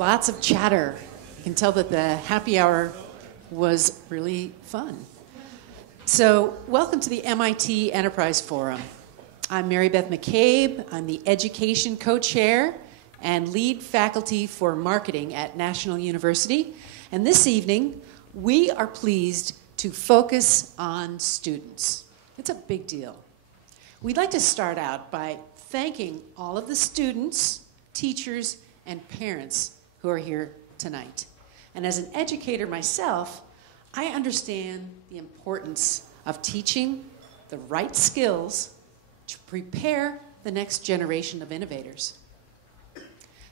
Lots of chatter. You can tell that the happy hour was really fun. So, welcome to the MIT Enterprise Forum. I'm Mary Beth McCabe. I'm the Education Co-Chair and Lead Faculty for Marketing at National University. And this evening, we are pleased to focus on students. It's a big deal. We'd like to start out by thanking all of the students, teachers, and parents who are here tonight. And as an educator myself, I understand the importance of teaching the right skills to prepare the next generation of innovators.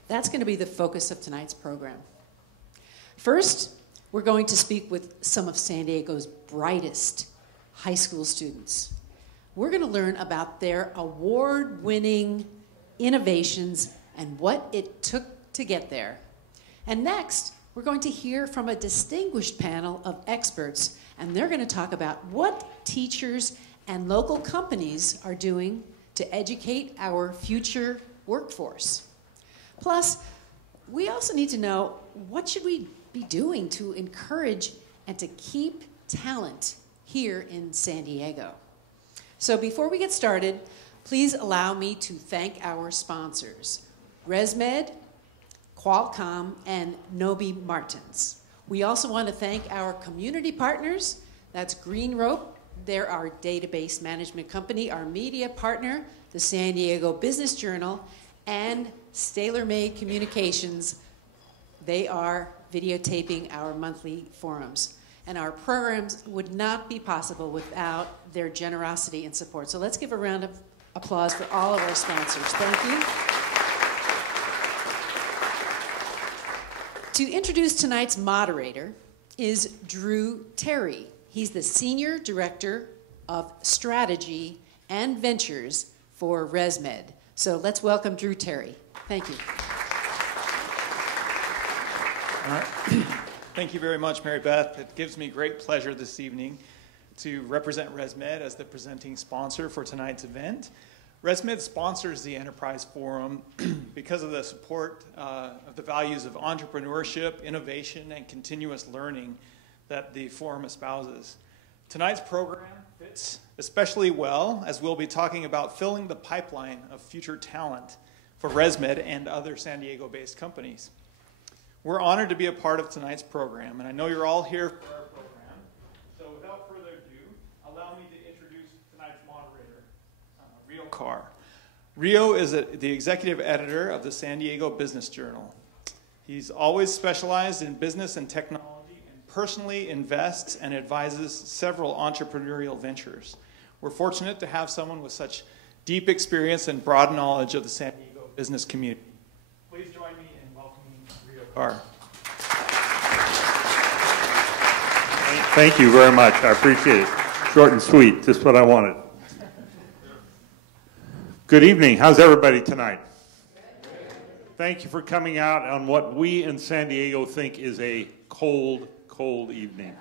That's going to be the focus of tonight's program. First, we're going to speak with some of San Diego's brightest high school students. We're going to learn about their award-winning innovations and what it took to get there. And next, we're going to hear from a distinguished panel of experts, and they're going to talk about what teachers and local companies are doing to educate our future workforce. Plus, we also need to know, what should we be doing to encourage and to keep talent here in San Diego? So before we get started, please allow me to thank our sponsors, ResMed, Qualcomm, and Nobi Martins. We also want to thank our community partners. That's Green Rope. They're our database management company, our media partner, the San Diego Business Journal, and Tailor-Made Communications. They are videotaping our monthly forums. And our programs would not be possible without their generosity and support. So let's give a round of applause for all of our sponsors. Thank you. To introduce tonight's moderator is Drew Terry. He's the Senior Director of Strategy and Ventures for ResMed. So let's welcome Drew Terry. Thank you. All right. Thank you very much, Mary Beth. It gives me great pleasure this evening to represent ResMed as the presenting sponsor for tonight's event. ResMed sponsors the Enterprise Forum because of the support of the values of entrepreneurship, innovation, and continuous learning that the forum espouses. Tonight's program fits especially well as we'll be talking about filling the pipeline of future talent for ResMed and other San Diego-based companies. We're honored to be a part of tonight's program, and I know you're all here for our program. So without further ado, allow me to introduce tonight's moderator, Rio Carr. Rio is the executive editor of the San Diego Business Journal. He's always specialized in business and technology and personally invests and advises several entrepreneurial ventures. We're fortunate to have someone with such deep experience and broad knowledge of the San Diego business community. Please join me in welcoming Rio Carr. Thank you very much. I appreciate it. Short and sweet, just what I wanted. Good evening. How's everybody tonight? Thank you for coming out on what we in San Diego think is a cold, cold evening.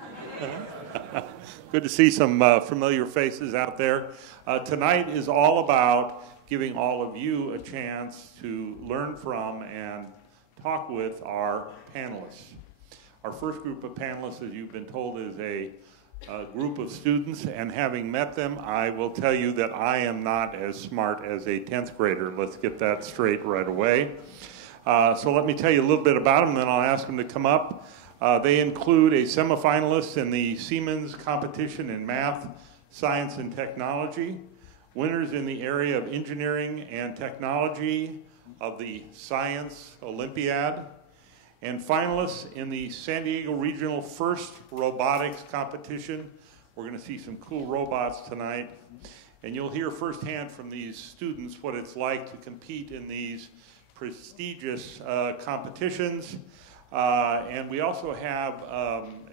Good to see some familiar faces out there. Tonight is all about giving all of you a chance to learn from and talk with our panelists. Our first group of panelists, as you've been told, is a group of students, and having met them, I will tell you that I am not as smart as a 10th grader. Let's get that straight right away. So let me tell you a little bit about them, then I'll ask them to come up. They include a semifinalist in the Siemens competition in math, science, and technology, winners in the area of engineering and technology of the Science Olympiad, and finalists in the San Diego Regional First Robotics Competition. We're going to see some cool robots tonight, and you'll hear firsthand from these students what it's like to compete in these prestigious competitions. And we also have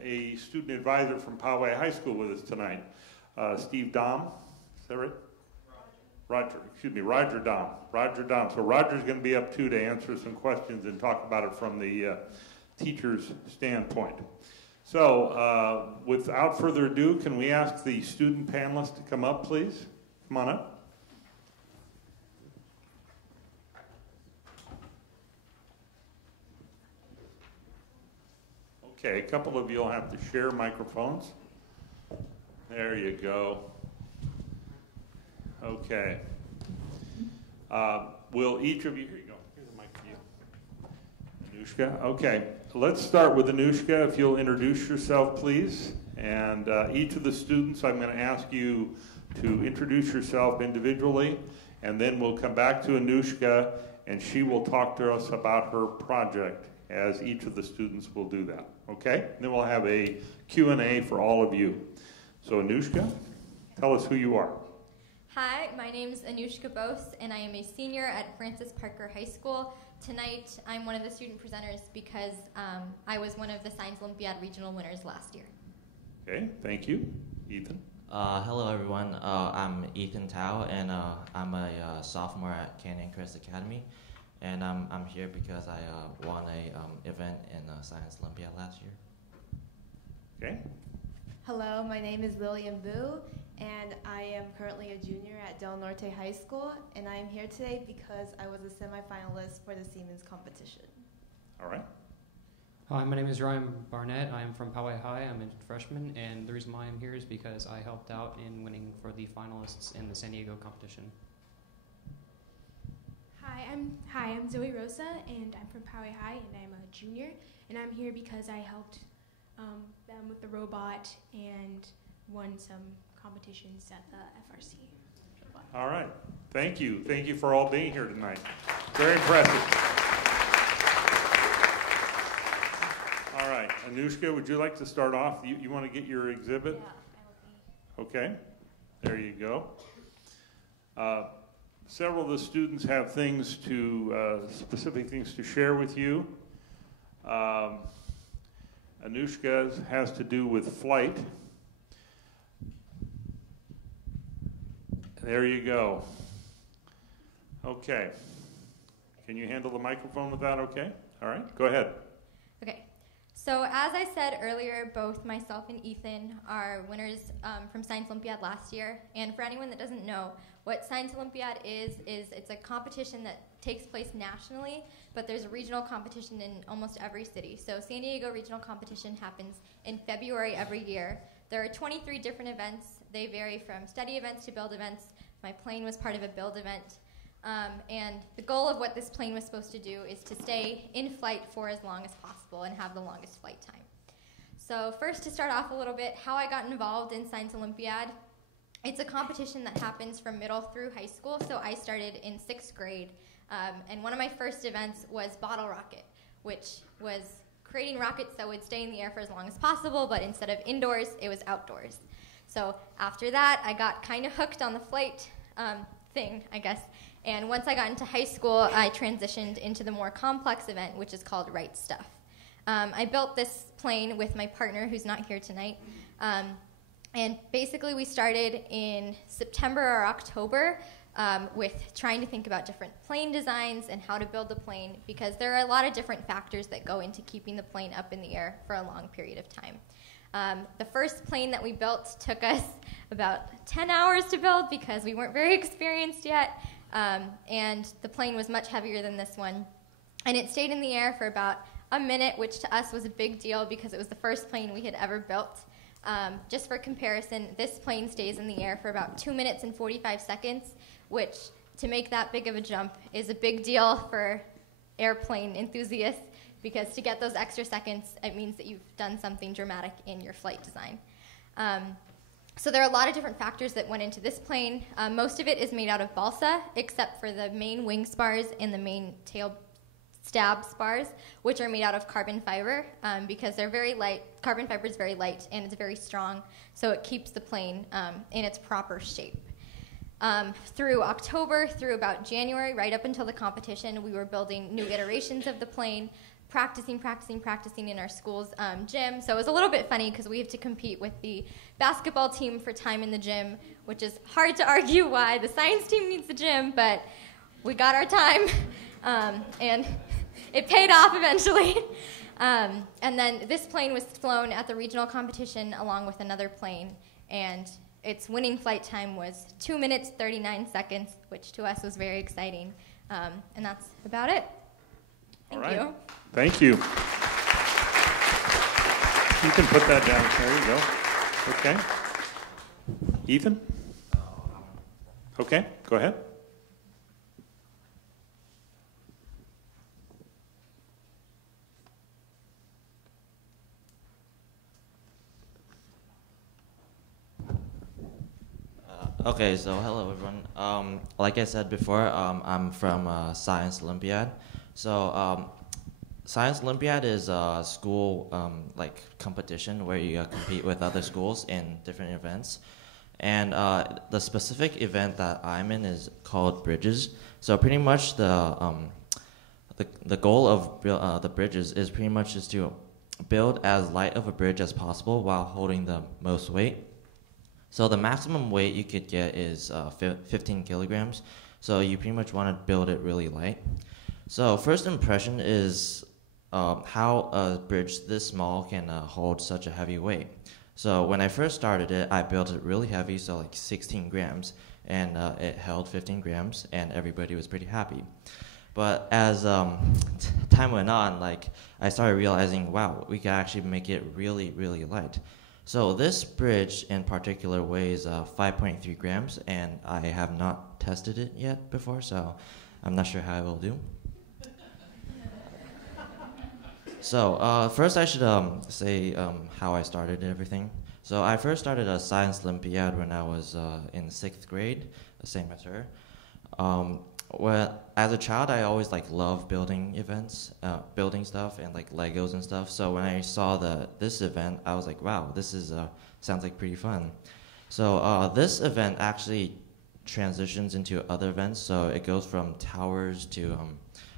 a student advisor from Poway High School with us tonight, Steve Dom. Is that right? Roger Dom. So Roger's going to be up too to answer some questions and talk about it from the teacher's standpoint. So without further ado, can we ask the student panelists to come up, please? Come on up. Okay, a couple of you will have to share microphones. There you go. Okay. Will each of you, here you go, here's the mic for you. Anushka, okay. Let's start with Anushka, if you'll introduce yourself, please. And each of the students, I'm going to ask you to introduce yourself individually, and then we'll come back to Anushka, and she will talk to us about her project, as each of the students will do that. Okay? Then we'll have a Q&A for all of you. So Anushka, tell us who you are. Hi, my name is Anushka Bose, and I am a senior at Francis Parker High School. Tonight, I'm one of the student presenters because I was one of the Science Olympiad regional winners last year. Okay, thank you. Ethan? Hello, everyone. I'm Ethan Tao, and I'm a sophomore at Canyon Crest Academy. And I'm here because I won a event in Science Olympiad last year. Okay. Hello, my name is Lillian Boo, and I am currently a junior at Del Norte High School, and I am here today because I was a semifinalist for the Siemens competition. All right. Hi, my name is Ryan Barnett. I'm from Poway High. I'm a freshman, and the reason why I'm here is because I helped out in winning for the finalists in the San Diego competition. Hi, I'm Zoe Rosa, and I'm from Poway High, and I'm a junior, and I'm here because I helped them with the robot and won some competitions at the FRC. All right. Thank you. Thank you for all being here tonight. Very impressive. All right. Anushka, would you like to start off? You want to get your exhibit? Yeah, I will be. Okay. There you go. Several of the students have things to, specific things to share with you. Anushka's has to do with flight. There you go. Okay. Can you handle the microphone with that okay? All right, go ahead. Okay. So as I said earlier, both myself and Ethan are winners from Science Olympiad last year. And for anyone that doesn't know, what Science Olympiad is it's a competition that takes place nationally, but there's a regional competition in almost every city. So San Diego regional competition happens in February every year. There are 23 different events. They vary from study events to build events. My plane was part of a build event. And the goal of what this plane was supposed to do is to stay in flight for as long as possible and have the longest flight time. So first, to start off a little bit, how I got involved in Science Olympiad. It's a competition that happens from middle through high school, so I started in 6th grade. And one of my first events was Bottle Rocket, which was creating rockets that would stay in the air for as long as possible, but instead of indoors, it was outdoors. So after that, I got kind of hooked on the flight thing, I guess. And once I got into high school, I transitioned into the more complex event, which is called Right Stuff. I built this plane with my partner, who's not here tonight. And basically, we started in September or October with trying to think about different plane designs and how to build the plane, because there are a lot of different factors that go into keeping the plane up in the air for a long period of time. The first plane that we built took us about 10 hours to build because we weren't very experienced yet. And the plane was much heavier than this one. And it stayed in the air for about a minute, which to us was a big deal because it was the first plane we had ever built. Just for comparison, this plane stays in the air for about 2 minutes and 45 seconds, which, to make that big of a jump, is a big deal for airplane enthusiasts, because to get those extra seconds, it means that you've done something dramatic in your flight design. So there are a lot of different factors that went into this plane. Most of it is made out of balsa, except for the main wing spars and the main tail stab spars, which are made out of carbon fiber, because they're very light. Carbon fiber is very light and it's very strong, so it keeps the plane in its proper shape. Through October, through about January, right up until the competition, we were building new iterations of the plane, practicing in our school's gym. So it was a little bit funny because we have to compete with the basketball team for time in the gym, which is hard to argue why the science team needs the gym, but we got our time, and it paid off eventually. And then this plane was flown at the regional competition along with another plane, and its winning flight time was 2 minutes, 39 seconds, which to us was very exciting. And that's about it. Thank you. Thank you. You can put that down. There you go. Okay. Ethan? Okay, go ahead. Okay, so hello everyone. Like I said before, I'm from Science Olympiad. So Science Olympiad is a school like competition where you compete with other schools in different events. And the specific event that I'm in is called Bridges. So pretty much the goal of the Bridges is pretty much just to build as light of a bridge as possible while holding the most weight. So the maximum weight you could get is 15 kilograms. So you pretty much want to build it really light. So first impression is how a bridge this small can hold such a heavy weight. So when I first started it, I built it really heavy, so like 16 grams, and it held 15 grams, and everybody was pretty happy. But as time went on, like I started realizing, wow, we can actually make it really, really light. So this bridge in particular weighs 5.3 grams, and I have not tested it yet before, so I'm not sure how it will do. So first I should say how I started everything. So I first started a Science Olympiad when I was in 6th grade, the same as her. Well, as a child, I always like loved building events, building stuff and like Legos and stuff. So when I saw this event, I was like, wow, this is sounds like pretty fun. So this event actually transitions into other events. So it goes from towers to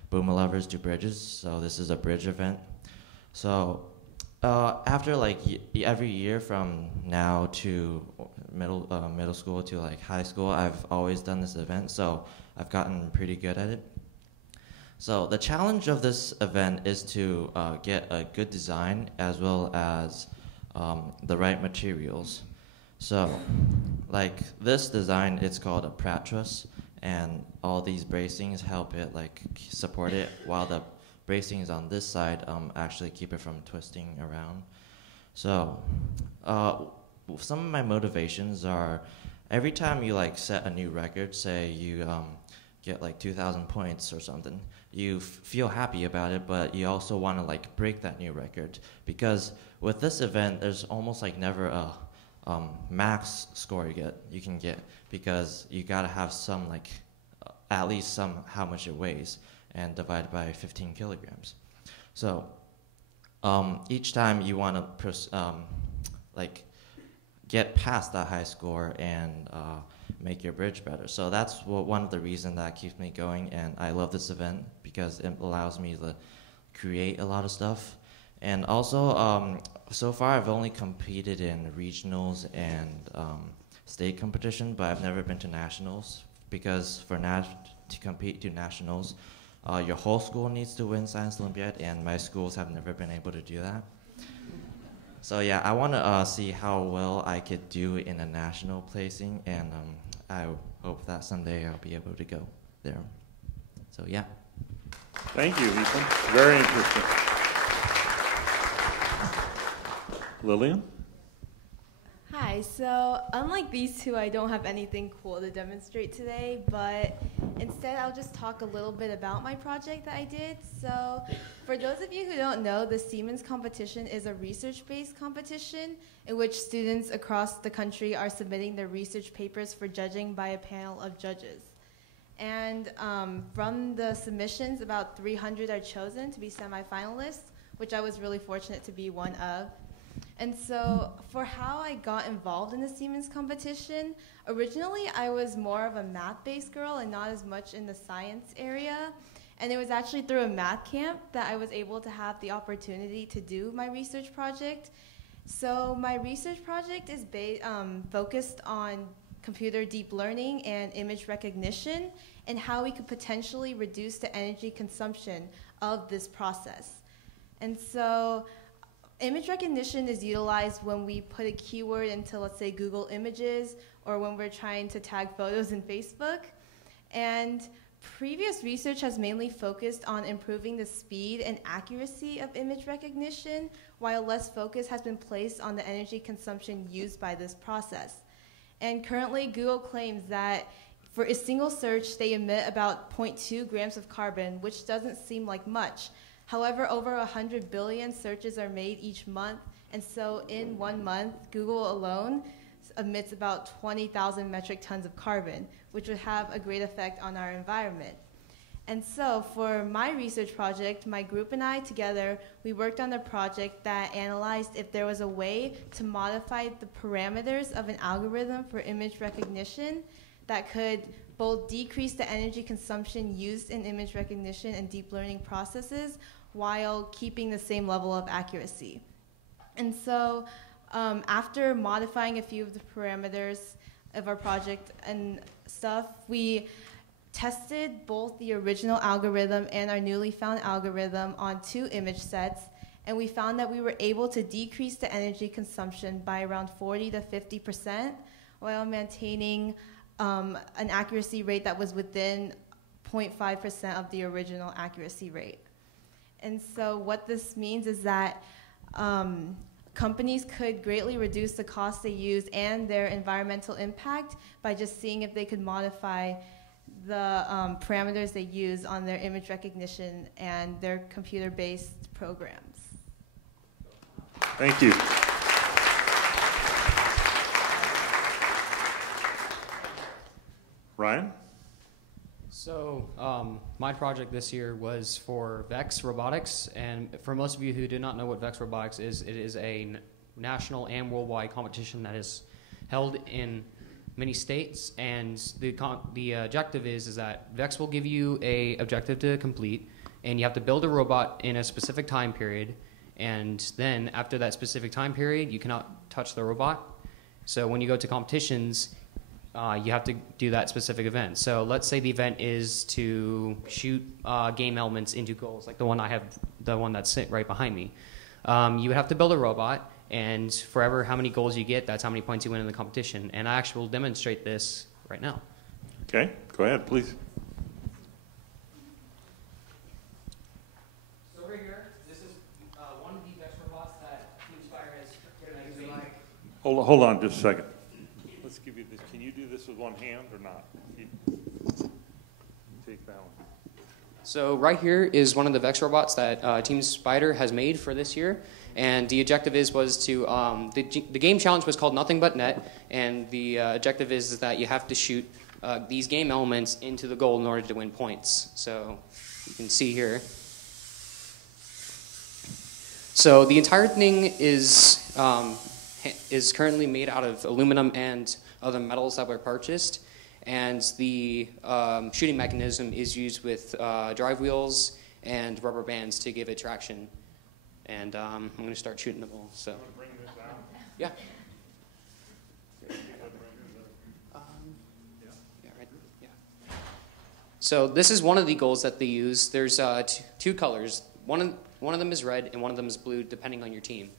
boom levers to bridges. So this is a bridge event. So after like every year from now to middle school to like high school, I've always done this event. So I've gotten pretty good at it. So the challenge of this event is to get a good design as well as the right materials. So like this design, it's called a Pratt truss, and all these bracings help it like support it, while the bracings on this side actually keep it from twisting around. So some of my motivations are every time you like set a new record, say you get like 2,000 points or something, you feel happy about it, but you also want to like break that new record, because with this event there's almost like never a max score you can get, because you gotta have some like at least some how much it weighs and divided by 15 kilograms. So each time you want to like get past that high score and make your bridge better. So that's one of the reasons that keeps me going, and I love this event because it allows me to create a lot of stuff. And also, so far I've only competed in regionals and state competition, but I've never been to nationals, because to compete to nationals, your whole school needs to win Science Olympiad, and my schools have never been able to do that. So yeah, I want to see how well I could do in a national placing, and I hope that someday I'll be able to go there. So yeah. Thank you, Ethan. Very interesting. Lillian? Hi, so unlike these two, I don't have anything cool to demonstrate today, but instead I'll just talk a little bit about my project that I did. So for those of you who don't know, the Siemens competition is a research-based competition in which students across the country are submitting their research papers for judging by a panel of judges. And from the submissions, about 300 are chosen to be semifinalists, which I was really fortunate to be one of. And so for how I got involved in the Siemens competition, originally I was more of a math-based girl and not as much in the science area. And it was actually through a math camp that I was able to have the opportunity to do my research project. So my research project is focused on computer deep learning and image recognition, and how we could potentially reduce the energy consumption of this process. And so image recognition is utilized when we put a keyword into, let's say, Google Images, or when we're trying to tag photos in Facebook. And previous research has mainly focused on improving the speed and accuracy of image recognition, while less focus has been placed on the energy consumption used by this process. And currently, Google claims that for a single search, they emit about 0.2 grams of carbon, which doesn't seem like much. However, over 100 billion searches are made each month, and so in 1 month, Google alone emits about 20,000 metric tons of carbon, which would have a great effect on our environment. And so for my research project, my group and I together, we worked on a project that analyzed if there was a way to modify the parameters of an algorithm for image recognition that could both decrease the energy consumption used in image recognition and deep learning processes while keeping the same level of accuracy. And so after modifying a few of the parameters of our project and stuff, we tested both the original algorithm and our newly found algorithm on 2 image sets, and we found that we were able to decrease the energy consumption by around 40 to 50% while maintaining an accuracy rate that was within 0.5% of the original accuracy rate. And so what this means is that companies could greatly reduce the cost they use and their environmental impact by just seeing if they could modify the parameters they use on their image recognition and their computer-based programs. Thank you. Ryan? So my project this year was for VEX Robotics, and for most of you who do not know what VEX Robotics is, it is a national and worldwide competition that is held in many states, and the objective is that VEX will give you a objective to complete, and you have to build a robot in a specific time period, and then after that specific time period, you cannot touch the robot. So when you go to competitions, you have to do that specific event. So let's say the event is to shoot game elements into goals, like the one I have, the one that's right behind me. You would have to build a robot, and forever how many goals you get, that's how many points you win in the competition. And I actually will demonstrate this right now. Okay, go ahead, please. So over here, this is one of the VEX robots that Teamspire has made. Hold on just a second. Let's give you this. Can you do this with one hand or not? Take that one. So right here is one of the VEX robots that Team Spider has made for this year, and the objective was to the game challenge was called Nothing But Net, and the objective is that you have to shoot these game elements into the goal in order to win points. So you can see here. So the entire thing is currently made out of aluminum and other metals that were purchased. And the shooting mechanism is used with drive wheels and rubber bands to give it traction. And I'm going to start shooting the ball. So. Bring this out? Yeah. So this is one of the goals that they use. There's 2 colors. One of them is red and one of them is blue, depending on your team.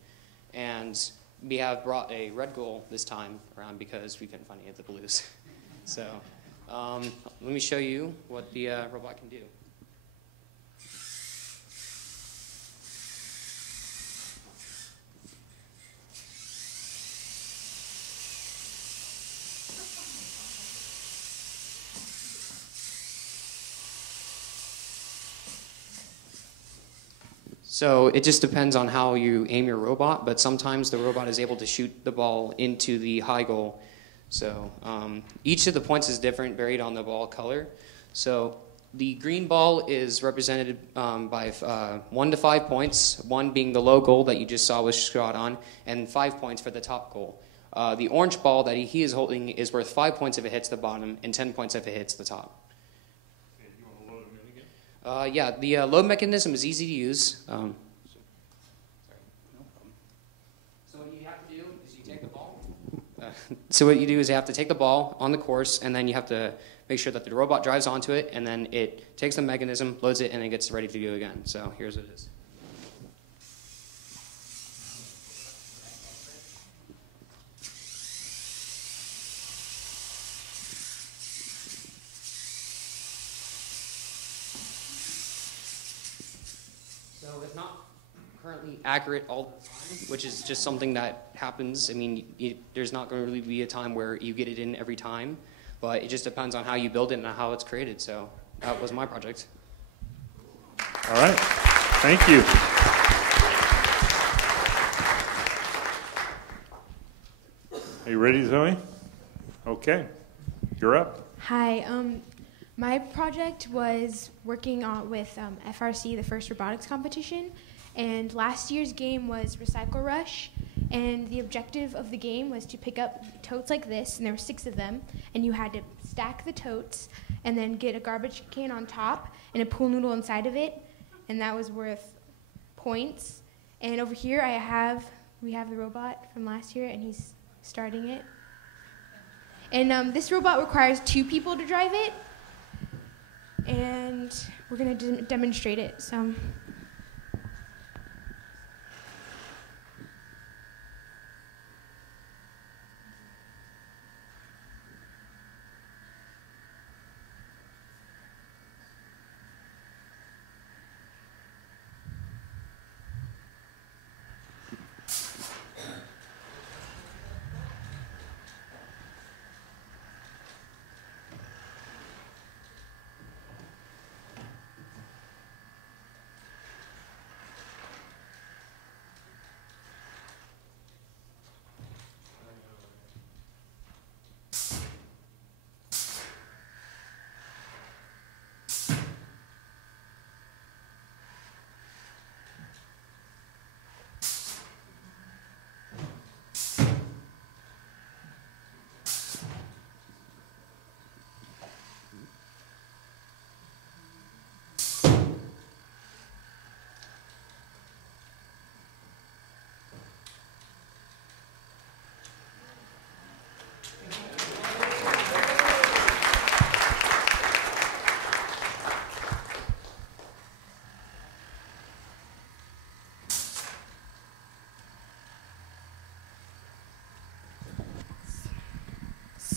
And we have brought a red goal this time around because we couldn't find any of the blues. So let me show you what the robot can do. So it just depends on how you aim your robot, but sometimes the robot is able to shoot the ball into the high goal. So each of the points is different, varied on the ball color. So the green ball is represented by 1 to 5 points, 1 being the low goal that you just saw was shot on, and 5 points for the top goal. The orange ball that he is holding is worth 5 points if it hits the bottom and 10 points if it hits the top. You want to load them in again? Yeah, the load mechanism is easy to use. So what you have to do is you take the ball. So what you do is you have to take the ball on the course, and then you have to make sure that the robot drives onto it, and then it takes the mechanism, loads it, and then gets ready to go again. So here's what it is. accurate all the time, which is just something that happens. I mean, there's not going to really be a time where you get it in every time, but it just depends on how you build it and how it's created. So that was my project. All right. Thank you. Are you ready, Zoe? Okay. You're up. Hi. My project was working on with FRC, the first robotics competition, and last year's game was Recycle Rush, and the objective of the game was to pick up totes like this, and there were 6 of them, and you had to stack the totes and then get a garbage can on top and a pool noodle inside of it, and that was worth points. And over here we have the robot from last year, and he's starting it. And this robot requires 2 people to drive it, and we're going to demonstrate it. So.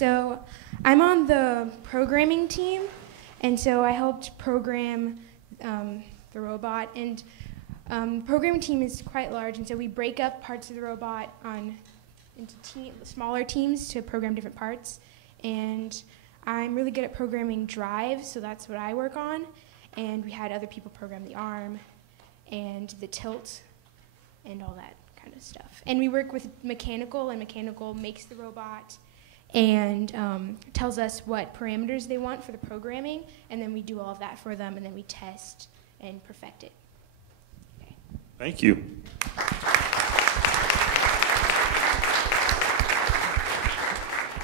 So I'm on the programming team, and so I helped program the robot. And the programming team is quite large, and so we break up parts of the robot into smaller teams to program different parts. And I'm really good at programming drives, so that's what I work on. And we had other people program the arm and the tilt and all that kind of stuff. And we work with mechanical, and mechanical makes the robot and tells us what parameters they want for the programming, and then we do all of that for them, and then we test and perfect it. Okay. Thank you.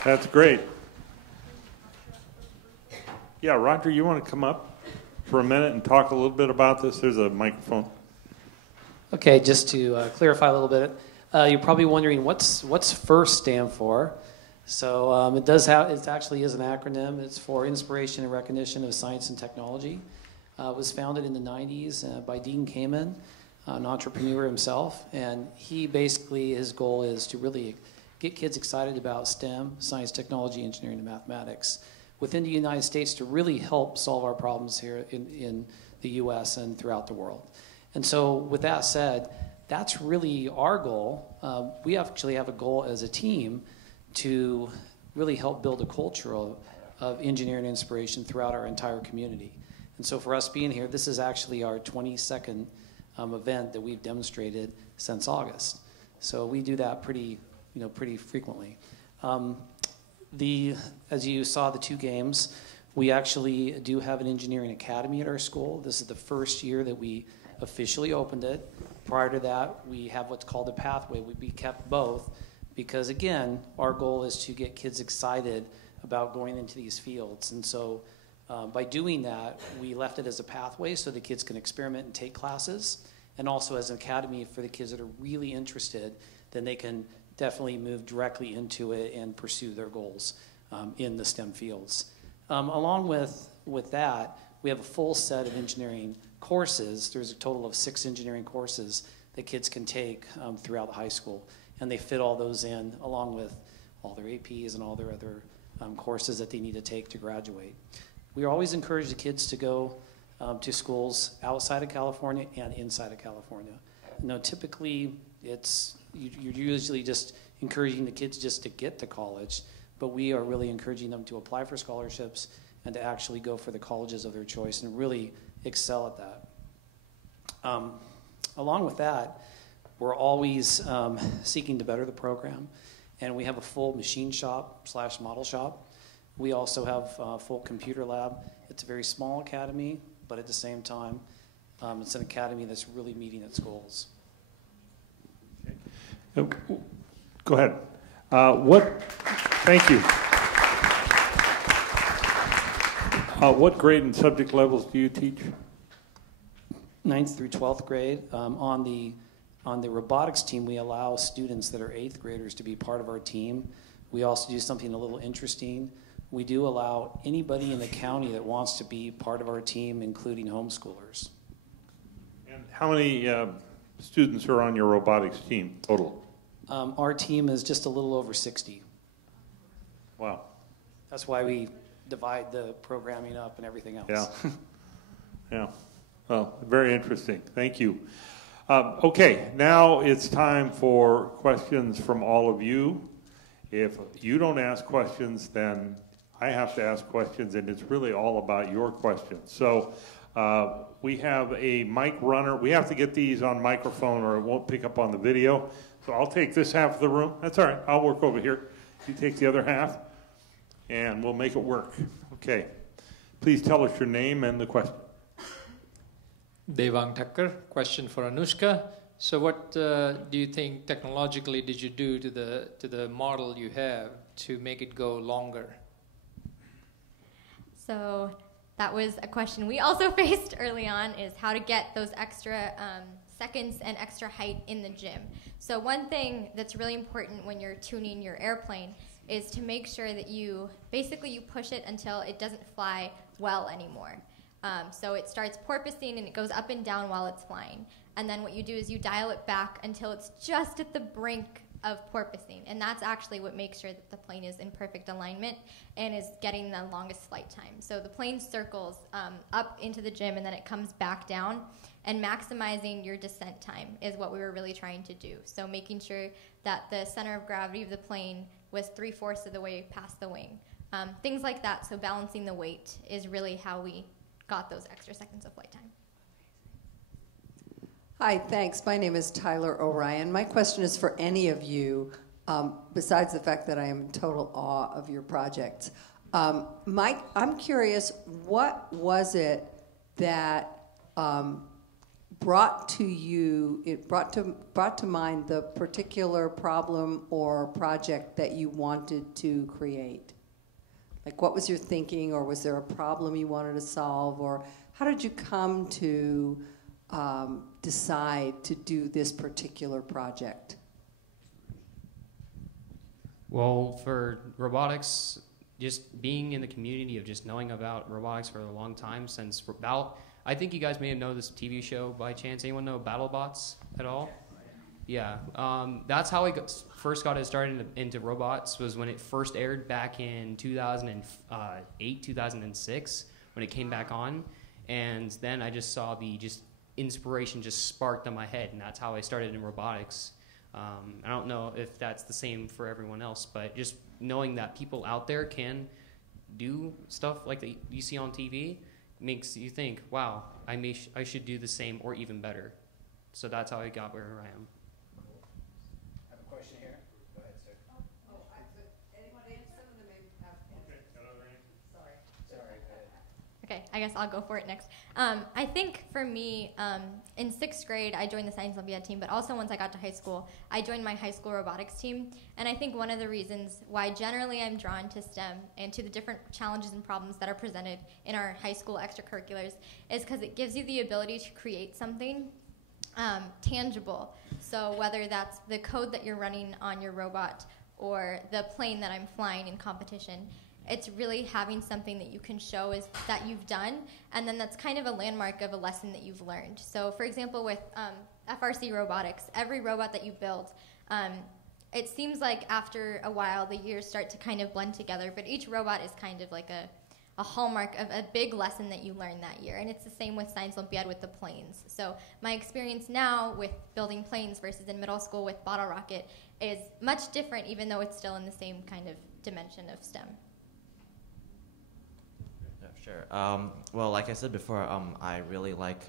That's great. Yeah, Roger, you want to come up for a minute and talk a little bit about this? There's a microphone. Okay, just to clarify a little bit, you're probably wondering what's FIRST stand for. So it actually is an acronym. It's for Inspiration and Recognition of Science and Technology. It was founded in the 90s by Dean Kamen, an entrepreneur himself, and he basically, his goal is to really get kids excited about STEM, science, technology, engineering, and mathematics, within the United States to really help solve our problems here in the U.S. and throughout the world. And so with that said, that's really our goal. We actually have a goal as a team to really help build a culture of engineering inspiration throughout our entire community. And so for us being here, this is actually our 22nd event that we've demonstrated since August. So we do that pretty frequently. As you saw, the 2 games, we actually do have an engineering academy at our school. This is the first year that we officially opened it. Prior to that, we have what's called a pathway. We kept both because, again, our goal is to get kids excited about going into these fields. And so by doing that, we left it as a pathway so the kids can experiment and take classes, and also as an academy for the kids that are really interested, then they can definitely move directly into it and pursue their goals in the STEM fields. Along with that, we have a full set of engineering courses. There's a total of 6 engineering courses that kids can take throughout the high school, and they fit all those in along with all their APs and all their other courses that they need to take to graduate. We always encourage the kids to go to schools outside of California and inside of California. typically you're usually just encouraging the kids just to get to college, but we are really encouraging them to apply for scholarships and to actually go for the colleges of their choice and really excel at that. Along with that, we're always seeking to better the program, and we have a full machine shop / model shop. We also have a full computer lab. It's a very small academy, but at the same time, it's an academy that's really meeting its goals. Go ahead. Thank you. What grade and subject levels do you teach? 9th through 12th grade. On the robotics team, we allow students that are 8th graders to be part of our team. We also do something a little interesting. We do allow anybody in the county that wants to be part of our team, including homeschoolers. And how many students are on your robotics team total? Our team is just a little over 60. Wow. That's why we divide the programming up and everything else. Yeah. Yeah. Well, very interesting. Thank you. Okay, now it's time for questions from all of you. If you don't ask questions, then I have to ask questions, and it's really all about your questions. So we have a mic runner. We have to get these on microphone or it won't pick up on the video. So I'll take this half of the room. That's all right. I'll work over here. You take the other half, and we'll make it work. Okay. Please tell us your name and the question. Devang Thakkar, question for Anushka. So what do you think technologically did you do to the model you have to make it go longer? So that was a question we also faced early on, is how to get those extra seconds and extra height in the gym. So one thing that's really important when you're tuning your airplane is to make sure that you push it until it doesn't fly well anymore. So it starts porpoising and it goes up and down while it's flying. And then what you do is you dial it back until it's just at the brink of porpoising. And that's actually what makes sure that the plane is in perfect alignment and is getting the longest flight time. So the plane circles up into the gym and then it comes back down. And maximizing your descent time is what we were really trying to do. So making sure that the center of gravity of the plane was 3/4 of the way past the wing. Things like that. So balancing the weight is really how we got those extra seconds of flight time. Hi, thanks. My name is Tyler Orion. My question is for any of you, besides the fact that I am in total awe of your projects. Mike, I'm curious, what was it that brought to mind the particular problem or project that you wanted to create? Like, what was your thinking, or was there a problem you wanted to solve, or how did you come to decide to do this particular project? Well, for robotics, just being in the community of just knowing about robotics for a long time, since I think you guys may have known this TV show by chance. Anyone know BattleBots at all? Yeah, that's how I first got started into robots, was when it first aired back in 2008, 2006, when it came back on. And then I just saw the inspiration just sparked in my head, and that's how I started in robotics. I don't know if that's the same for everyone else, but just knowing that people out there can do stuff like that you see on TV makes you think, wow, I should do the same or even better. So that's how I got where I am. I have a question here. Go ahead, sir. Sorry, go ahead. Okay, I guess I'll go for it next. I think for me, in 6th grade, I joined the Science Olympiad team, but also once I got to high school, I joined my high school robotics team. And I think one of the reasons why generally I'm drawn to STEM and to the different challenges and problems that are presented in our high school extracurriculars is because it gives you the ability to create something tangible. So whether that's the code that you're running on your robot or the plane that I'm flying in competition, it's really having something that you can show is that you've done, and then that's kind of a landmark of a lesson that you've learned. So for example, with FRC robotics, every robot that you build, it seems like after a while the years start to kind of blend together, but each robot is kind of like a hallmark of a big lesson that you learned that year. And it's the same with Science Olympiad with the planes. So my experience now with building planes versus in middle school with bottle rocket is much different, even though it's still in the same kind of dimension of STEM. Yeah, sure. Well, like I said before, I really like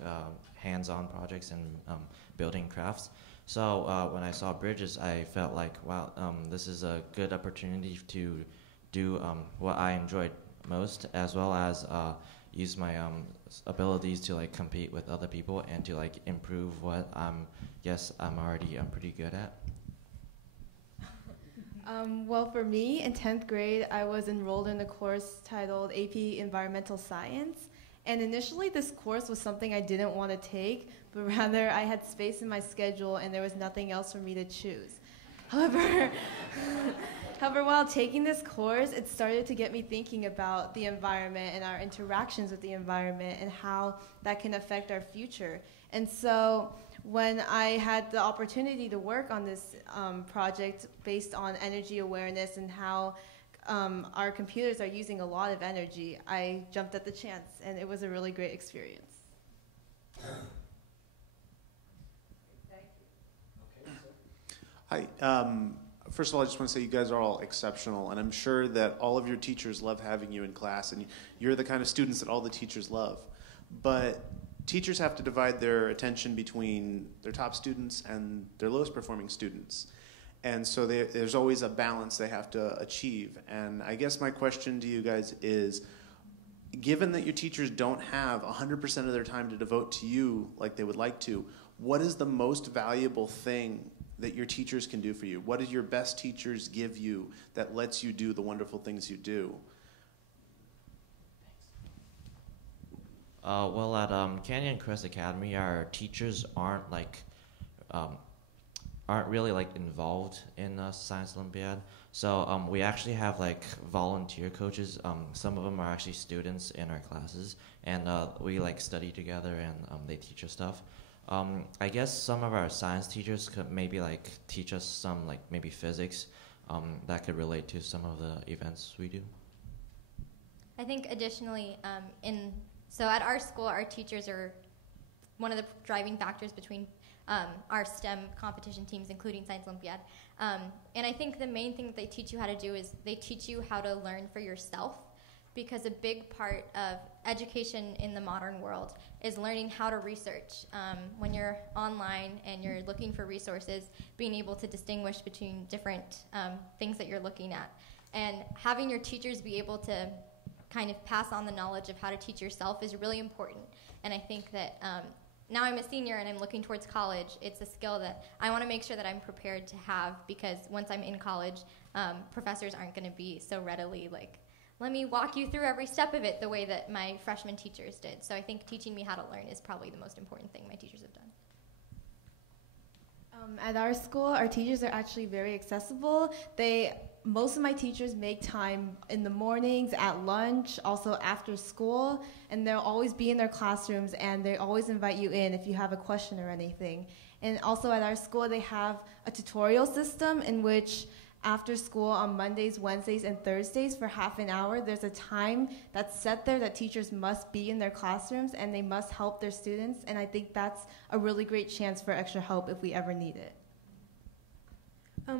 hands-on projects and building crafts. So when I saw bridges, I felt like, wow, this is a good opportunity to do what I enjoyed most, as well as use my abilities to like compete with other people and to like improve what I'm already pretty good at. Well, for me, in 10th grade, I was enrolled in a course titled AP Environmental Science. And initially, this course was something I didn't want to take, but rather I had space in my schedule and there was nothing else for me to choose. However, while taking this course, it started to get me thinking about the environment and our interactions with the environment and how that can affect our future. And so when I had the opportunity to work on this project based on energy awareness and how our computers are using a lot of energy, I jumped at the chance, and it was a really great experience. Hi. First of all, I just want to say you guys are all exceptional, and I'm sure that all of your teachers love having you in class, and you're the kind of students that all the teachers love. But teachers have to divide their attention between their top students and their lowest performing students. And so there's always a balance they have to achieve. And I guess my question to you guys is, given that your teachers don't have 100% of their time to devote to you like they would like to, what is the most valuable thing that your teachers can do for you? What did your best teachers give you that lets you do the wonderful things you do? Well, at Canyon Crest Academy, our teachers aren't really like involved in Science Olympiad. So we actually have like volunteer coaches. Some of them are actually students in our classes, and we like study together and they teach us stuff. I guess some of our science teachers could maybe like teach us some like maybe physics that could relate to some of the events we do. I think additionally, so at our school, our teachers are one of the driving factors between our STEM competition teams, including Science Olympiad. And I think the main thing that they teach you how to do is they teach you how to learn for yourself, because a big part of education in the modern world is learning how to research. When you're online and you're looking for resources, being able to distinguish between different things that you're looking at. And having your teachers be able to kind of pass on the knowledge of how to teach yourself is really important. And I think that now I'm a senior and I'm looking towards college. It's a skill that I want to make sure that I'm prepared to have, because once I'm in college, professors aren't going to be so readily like, let me walk you through every step of it the way that my freshman teachers did. So I think teaching me how to learn is probably the most important thing my teachers have done. At our school, our teachers are actually very accessible. Most of my teachers make time in the mornings, at lunch, also after school, and they'll always be in their classrooms, and they always invite you in if you have a question or anything. And also at our school, they have a tutorial system in which after school on Mondays, Wednesdays, and Thursdays for half an hour, there's a time that's set there that teachers must be in their classrooms and they must help their students, and I think that's a really great chance for extra help if we ever need it.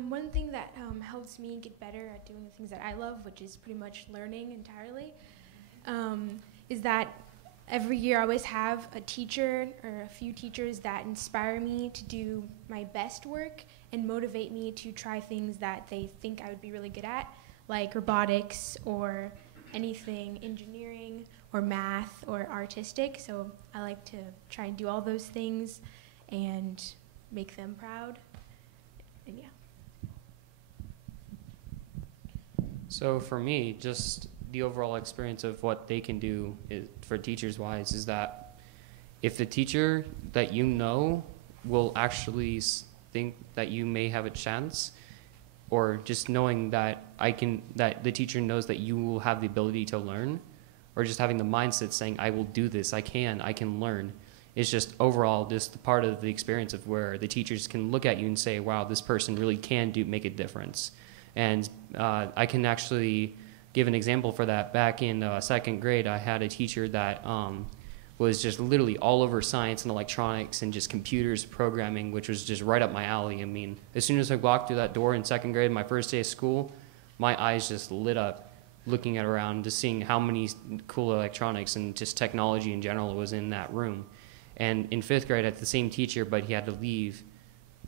One thing that helps me get better at doing the things that I love, which is pretty much learning entirely, is that every year I always have a teacher or a few teachers that inspire me to do my best work and motivate me to try things that they think I would be really good at, like robotics or anything engineering or math or artistic. So I like to try and do all those things and make them proud. And yeah. So for me, just the overall experience of what they can do for teachers-wise is that if the teacher that you know will actually think that you may have a chance, or just knowing that that the teacher knows that you will have the ability to learn, or just having the mindset saying, I will do this, I can learn. It's just overall just part of the experience of where the teachers can look at you and say, wow, this person really can make a difference. And I can actually give an example for that, back in second grade, I had a teacher that was just literally all over science and electronics and just computers, programming, which was just right up my alley. I mean, as soon as I walked through that door in second grade, my first day of school, my eyes just lit up looking at around, just seeing how many cool electronics and just technology in general was in that room. And in fifth grade, I had the same teacher, but he had to leave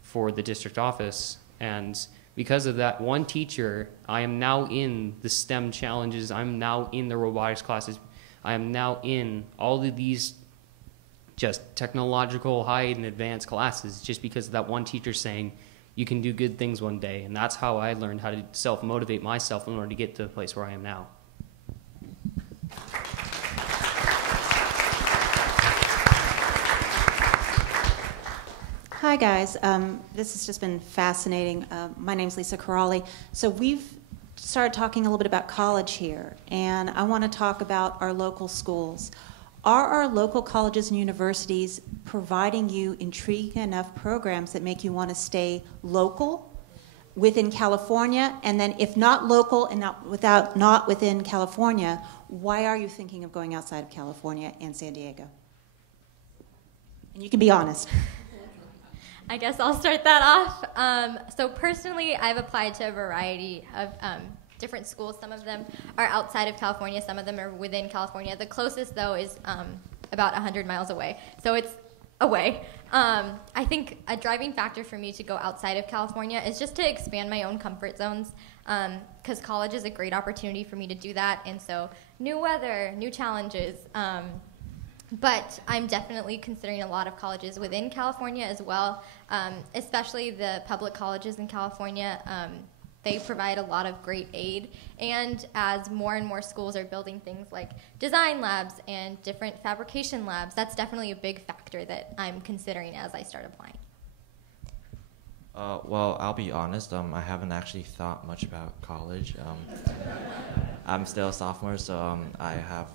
for the district office. And because of that one teacher, I am now in the STEM challenges. I'm now in the robotics classes. I am now in all of these just technological, high and advanced classes just because of that one teacher saying, you can do good things one day. And that's how I learned how to self-motivate myself in order to get to the place where I am now. Hi guys, this has just been fascinating. My name's Lisa Corrali. So we've started talking a little bit about college here, and I want to talk about our local schools. Are our local colleges and universities providing you intriguing enough programs that make you want to stay local within California? And then if not local and not within California, why are you thinking of going outside of California and San Diego? And you can be honest. I guess I'll start that off. So personally, I've applied to a variety of different schools. Some of them are outside of California. Some of them are within California. The closest, though, is about 100 miles away. So it's away. I think a driving factor for me to go outside of California is just to expand my own comfort zones, because college is a great opportunity for me to do that. And so new weather, new challenges. But I'm definitely considering a lot of colleges within California as well, especially the public colleges in California. They provide a lot of great aid, and as more and more schools are building things like design labs and different fabrication labs, that's definitely a big factor that I'm considering as I start applying. Well, I'll be honest, I haven't actually thought much about college. I'm still a sophomore, so I have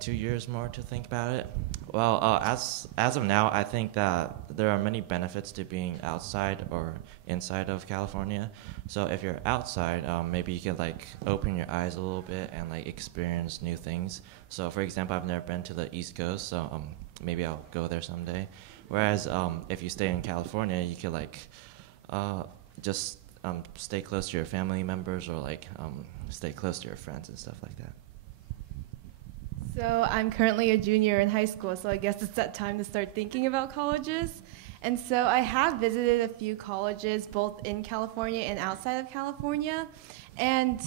2 years more to think about it. Well, as of now, I think that there are many benefits to being outside or inside of California. So if you're outside, maybe you could like open your eyes a little bit and like experience new things. So for example, I've never been to the East Coast, so maybe I'll go there someday. Whereas if you stay in California, you could like just stay close to your family members, or like stay close to your friends and stuff like that. So I'm currently a junior in high school, so I guess it's that time to start thinking about colleges. And so I have visited a few colleges, both in California and outside of California. And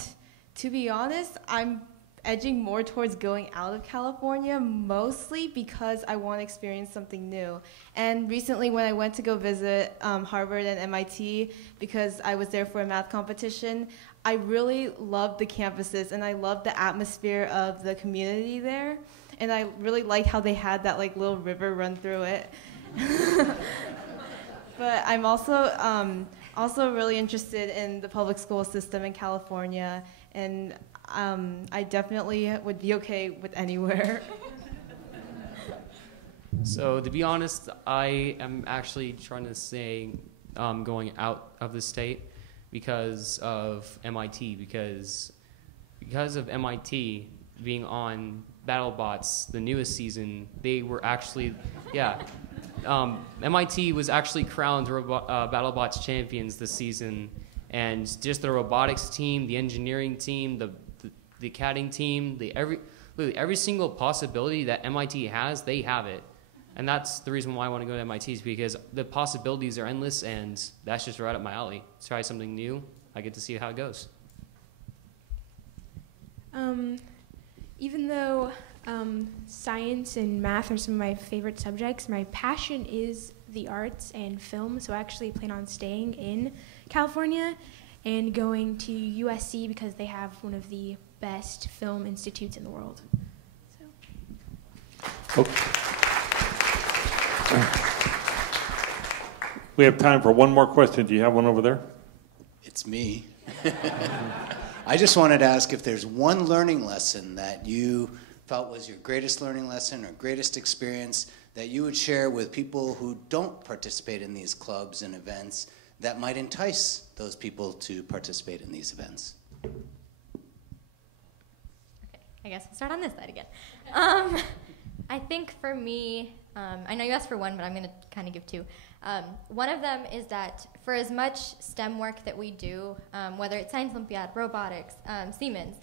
to be honest, I'm edging more towards going out of California, mostly because I want to experience something new. And recently when I went to go visit Harvard and MIT, because I was there for a math competition, I really loved the campuses, and I loved the atmosphere of the community there. And I really liked how they had that like little river run through it. But I'm also really interested in the public school system in California, and I definitely would be okay with anywhere. So to be honest, I am actually trying to say going out of the state because of MIT, because of MIT being on BattleBots, the newest season, they were actually, MIT was actually crowned BattleBots champions this season, and just the robotics team, the engineering team, the CADing team, literally every single possibility that MIT has, they have it. And that's the reason why I want to go to MIT, is because the possibilities are endless, and that's just right up my alley. Try something new. I get to see how it goes. Even though science and math are some of my favorite subjects, my passion is the arts and film, so I actually plan on staying in California and going to USC because they have one of the best film institutes in the world. So. Okay. We have time for one more question. Do you have one over there? It's me. I just wanted to ask if there's one learning lesson that you felt was your greatest learning lesson or greatest experience that you would share with people who don't participate in these clubs and events that might entice those people to participate in these events. I guess we'll start on this side again. I think for me, I know you asked for one, but I'm going to kind of give two. One of them is that for as much STEM work that we do, whether it's Science Olympiad, robotics, Siemens,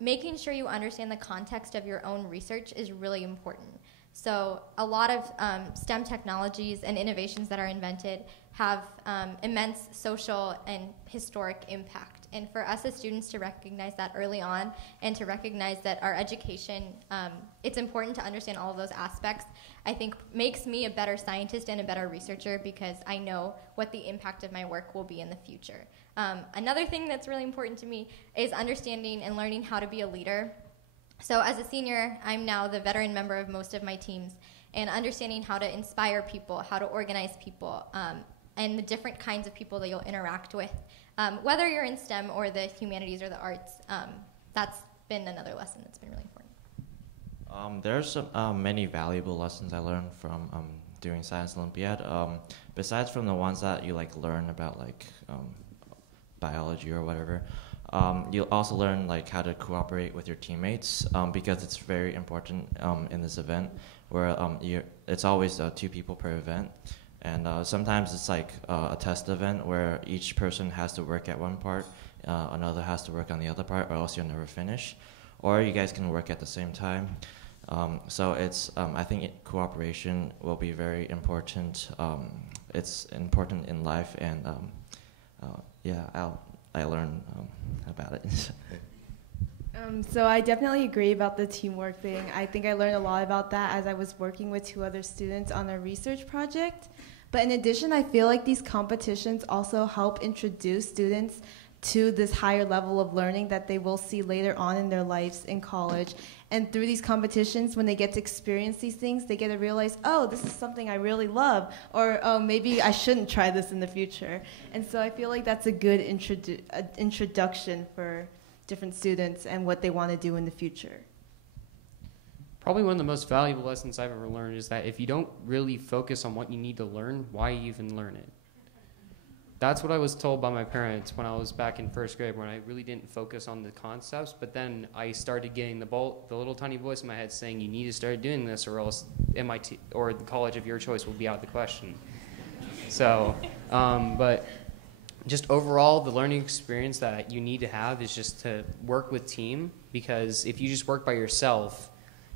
making sure you understand the context of your own research is really important. So a lot of STEM technologies and innovations that are invented have immense social and historic impact. And for us as students to recognize that early on and to recognize that our education, it's important to understand all of those aspects, I think makes me a better scientist and a better researcher because I know what the impact of my work will be in the future. Another thing that's really important to me is understanding and learning how to be a leader. So as a senior, I'm now the veteran member of most of my teams, and understanding how to inspire people, how to organize people, and the different kinds of people that you'll interact with. Whether you're in STEM or the humanities or the arts, that's been another lesson that's been really important. There's many valuable lessons I learned from doing Science Olympiad. Besides from the ones that you like learn about like biology or whatever, you'll also learn like how to cooperate with your teammates because it's very important in this event where it's always 2 people per event. And sometimes it's like a test event where each person has to work at one part, another has to work on the other part, or else you'll never finish. Or you guys can work at the same time. So it's, I think cooperation will be very important. It's important in life, and yeah, I learned about it. So I definitely agree about the teamwork thing. I think I learned a lot about that as I was working with 2 other students on a research project. But in addition, I feel like these competitions also help introduce students to this higher level of learning that they will see later on in their lives in college. And through these competitions, when they get to experience these things, they get to realize, oh, this is something I really love, or oh, maybe I shouldn't try this in the future. And so I feel like that's a good introduction for different students and what they want to do in the future. Probably one of the most valuable lessons I've ever learned is that if you don't really focus on what you need to learn, why even learn it? That's what I was told by my parents when I was back in 1st grade, when I really didn't focus on the concepts, but then I started getting the little tiny voice in my head saying, you need to start doing this or else MIT or the college of your choice will be out of the question. So, but just overall, the learning experience that you need to have is just to work with team, because if you just work by yourself,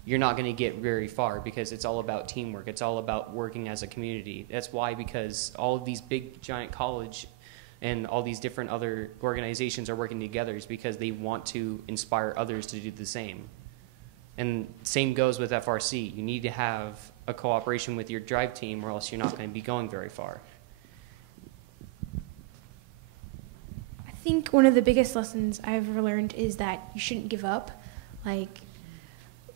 you're not going to get very far, because it's all about teamwork. It's all about working as a community. That's why, because all of these big, giant college and all these different other organizations are working together, is because they want to inspire others to do the same. And same goes with FRC. You need to have a cooperation with your drive team, or else you're not going to be going very far. I think one of the biggest lessons I've ever learned is that you shouldn't give up. Like,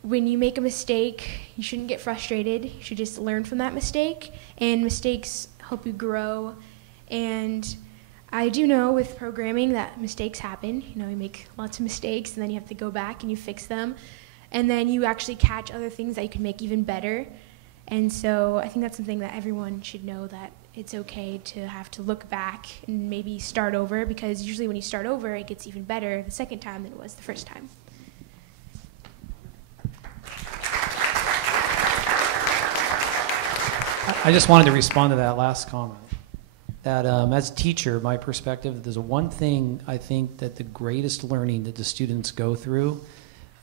when you make a mistake, you shouldn't get frustrated. You should just learn from that mistake, and mistakes help you grow. And I do know with programming that mistakes happen. You know, you make lots of mistakes, and then you have to go back and you fix them. And then you actually catch other things that you can make even better. And so I think that's something that everyone should know, that it's okay to have to look back and maybe start over, because usually when you start over, it gets even better the second time than it was the first time. I just wanted to respond to that last comment. That as a teacher, my perspective, there's one thing I think that the greatest learning that the students go through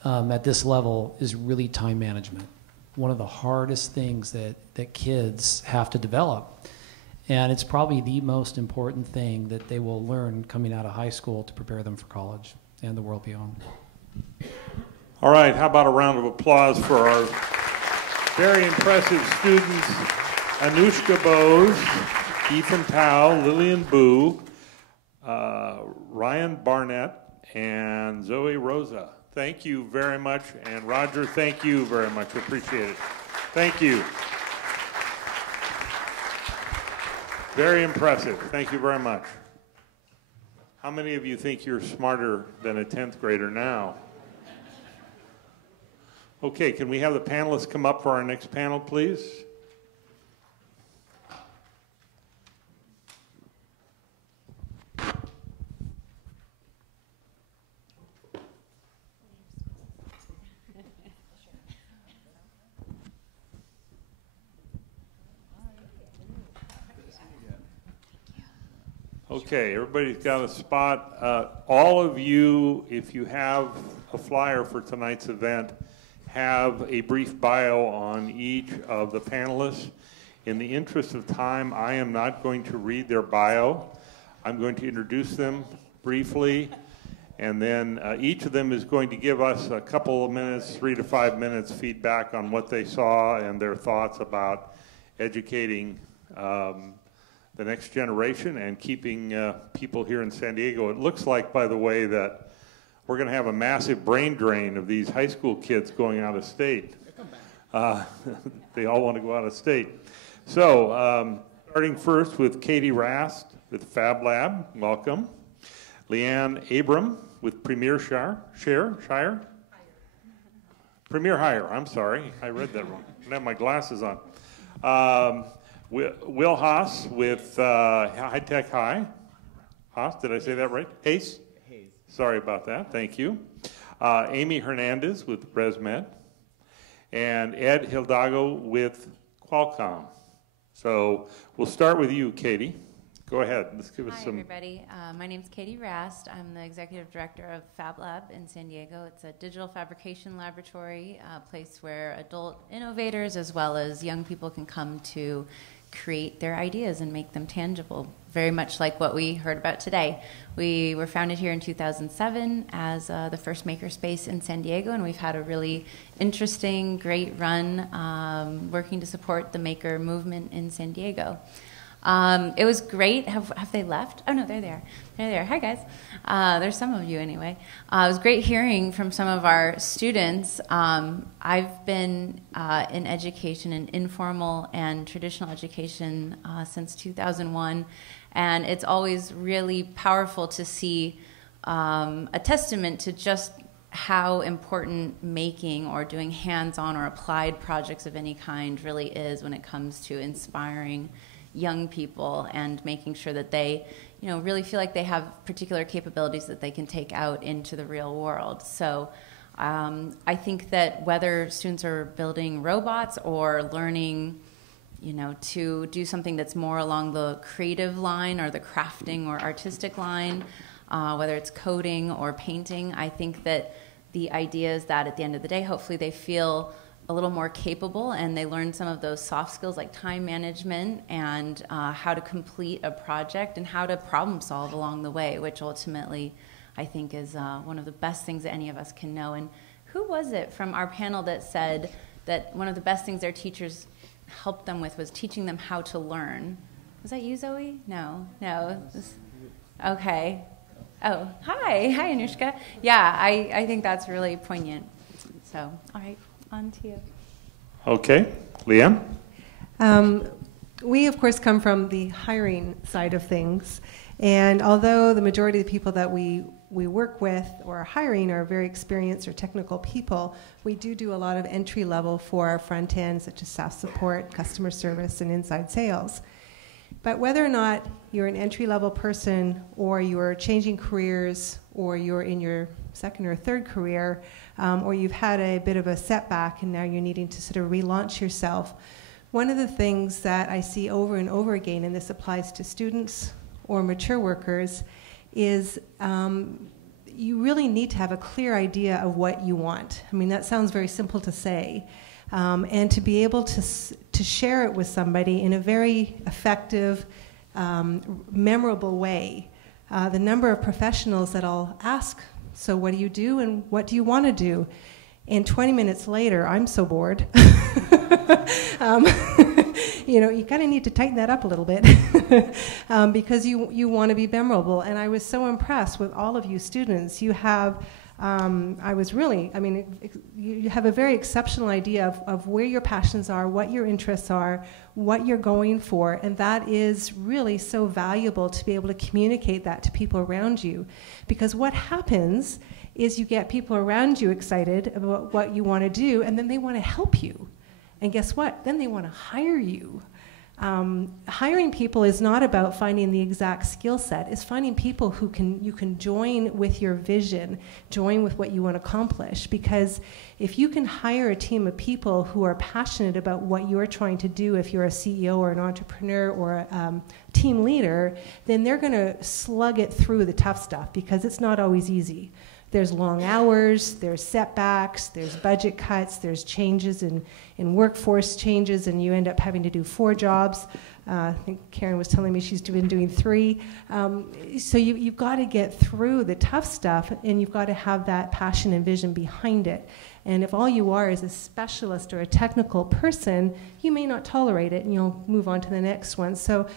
at this level is really time management. One of the hardest things that kids have to develop. And it's probably the most important thing that they will learn coming out of high school to prepare them for college and the world beyond. All right, how about a round of applause for our very impressive students, Anushka Bose, Ethan Tao, Lillian Boo, Ryan Barnett, and Zoe Rosa. Thank you very much. And Roger, thank you very much. We appreciate it. Thank you. Very impressive. Thank you very much. How many of you think you're smarter than a 10th grader now? Okay, can we have the panelists come up for our next panel, please? Okay, everybody's got a spot. All of you, if you have a flyer for tonight's event, have a brief bio on each of the panelists. In the interest of time, I am not going to read their bio. I'm going to introduce them briefly, and then each of them is going to give us a couple of minutes, 3 to 5 minutes, feedback on what they saw and their thoughts about educating the next generation and keeping people here in San Diego. It looks like, by the way, that we're going to have a massive brain drain of these high school kids going out of state. They all want to go out of state. So, starting first with Katie Rast with Fab Lab, welcome. Leanne Abram with Premier Shire? Premier Hire, I'm sorry, I read that wrong. I don't have my glasses on. Will Haas with High Tech High. Haas, did I say that right? Hayes? Hayes. Sorry about that, thank you. Amy Hernandez with ResMed. And Ed Hidalgo with Qualcomm. So we'll start with you, Katie. Go ahead. Let's give us some. Hi, everybody. My name's Katie Rast. I'm the executive director of Fab Lab in San Diego. It's a digital fabrication laboratory, a place where adult innovators as well as young people can come to create their ideas and make them tangible, very much like what we heard about today. We were founded here in 2007 as the first makerspace in San Diego, and we've had a really interesting, great run working to support the maker movement in San Diego. It was great. Have they left? Oh, no, they're there. They're there. Hi, guys. There's some of you anyway. It was great hearing from some of our students. I've been in education, in informal and traditional education since 2001, and it's always really powerful to see a testament to just how important making or doing hands-on or applied projects of any kind really is when it comes to inspiring young people and making sure that they, you know, really feel like they have particular capabilities that they can take out into the real world. So I think that whether students are building robots or learning, you know, to do something that's more along the creative line or the crafting or artistic line, whether it's coding or painting, I think that the idea is that at the end of the day, hopefully they feel a little more capable and they learn some of those soft skills like time management and how to complete a project and how to problem solve along the way, which ultimately I think is one of the best things that any of us can know. And who was it from our panel that said that one of the best things their teachers helped them with was teaching them how to learn? Was that you, Zoe? No. Okay. Oh, hi, Anushka. Yeah, I think that's really poignant. So, all right. On to you. Okay. Leanne? We, of course, come from the hiring side of things. And although the majority of the people that we work with or are hiring are very experienced or technical people, we do a lot of entry level for our front end, such as staff support, customer service, and inside sales. But whether or not you're an entry level person or you're changing careers or you're in your second or third career, or you've had a bit of a setback and now you're needing to sort of relaunch yourself, one of the things that I see over and over again, and this applies to students or mature workers, is you really need to have a clear idea of what you want. I mean, that sounds very simple to say. And to be able to share it with somebody in a very effective, memorable way. The number of professionals that I'll ask, so what do you do and what do you want to do? And 20 minutes later, I'm so bored. You know, you kind of need to tighten that up a little bit because you want to be memorable. And I was so impressed with all of you students. You have, you have a very exceptional idea of where your passions are, what your interests are, what you're going for, and that is really so valuable to be able to communicate that to people around you. Because what happens is you get people around you excited about what you want to do, and then they want to help you. And guess what? Then they want to hire you. Hiring people is not about finding the exact skill set. It's finding people who you can join with your vision, join with what you want to accomplish. Because if you can hire a team of people who are passionate about what you're trying to do, if you're a CEO or an entrepreneur or a team leader, then they're going to slug it through the tough stuff, because it's not always easy. There's long hours, there's setbacks, there's budget cuts, there's changes in workforce changes, and you end up having to do 4 jobs. I think Karen was telling me she's been doing 3. So you've got to get through the tough stuff, and you've got to have that passion and vision behind it. And if all you are is a specialist or a technical person, you may not tolerate it, and you'll move on to the next one. So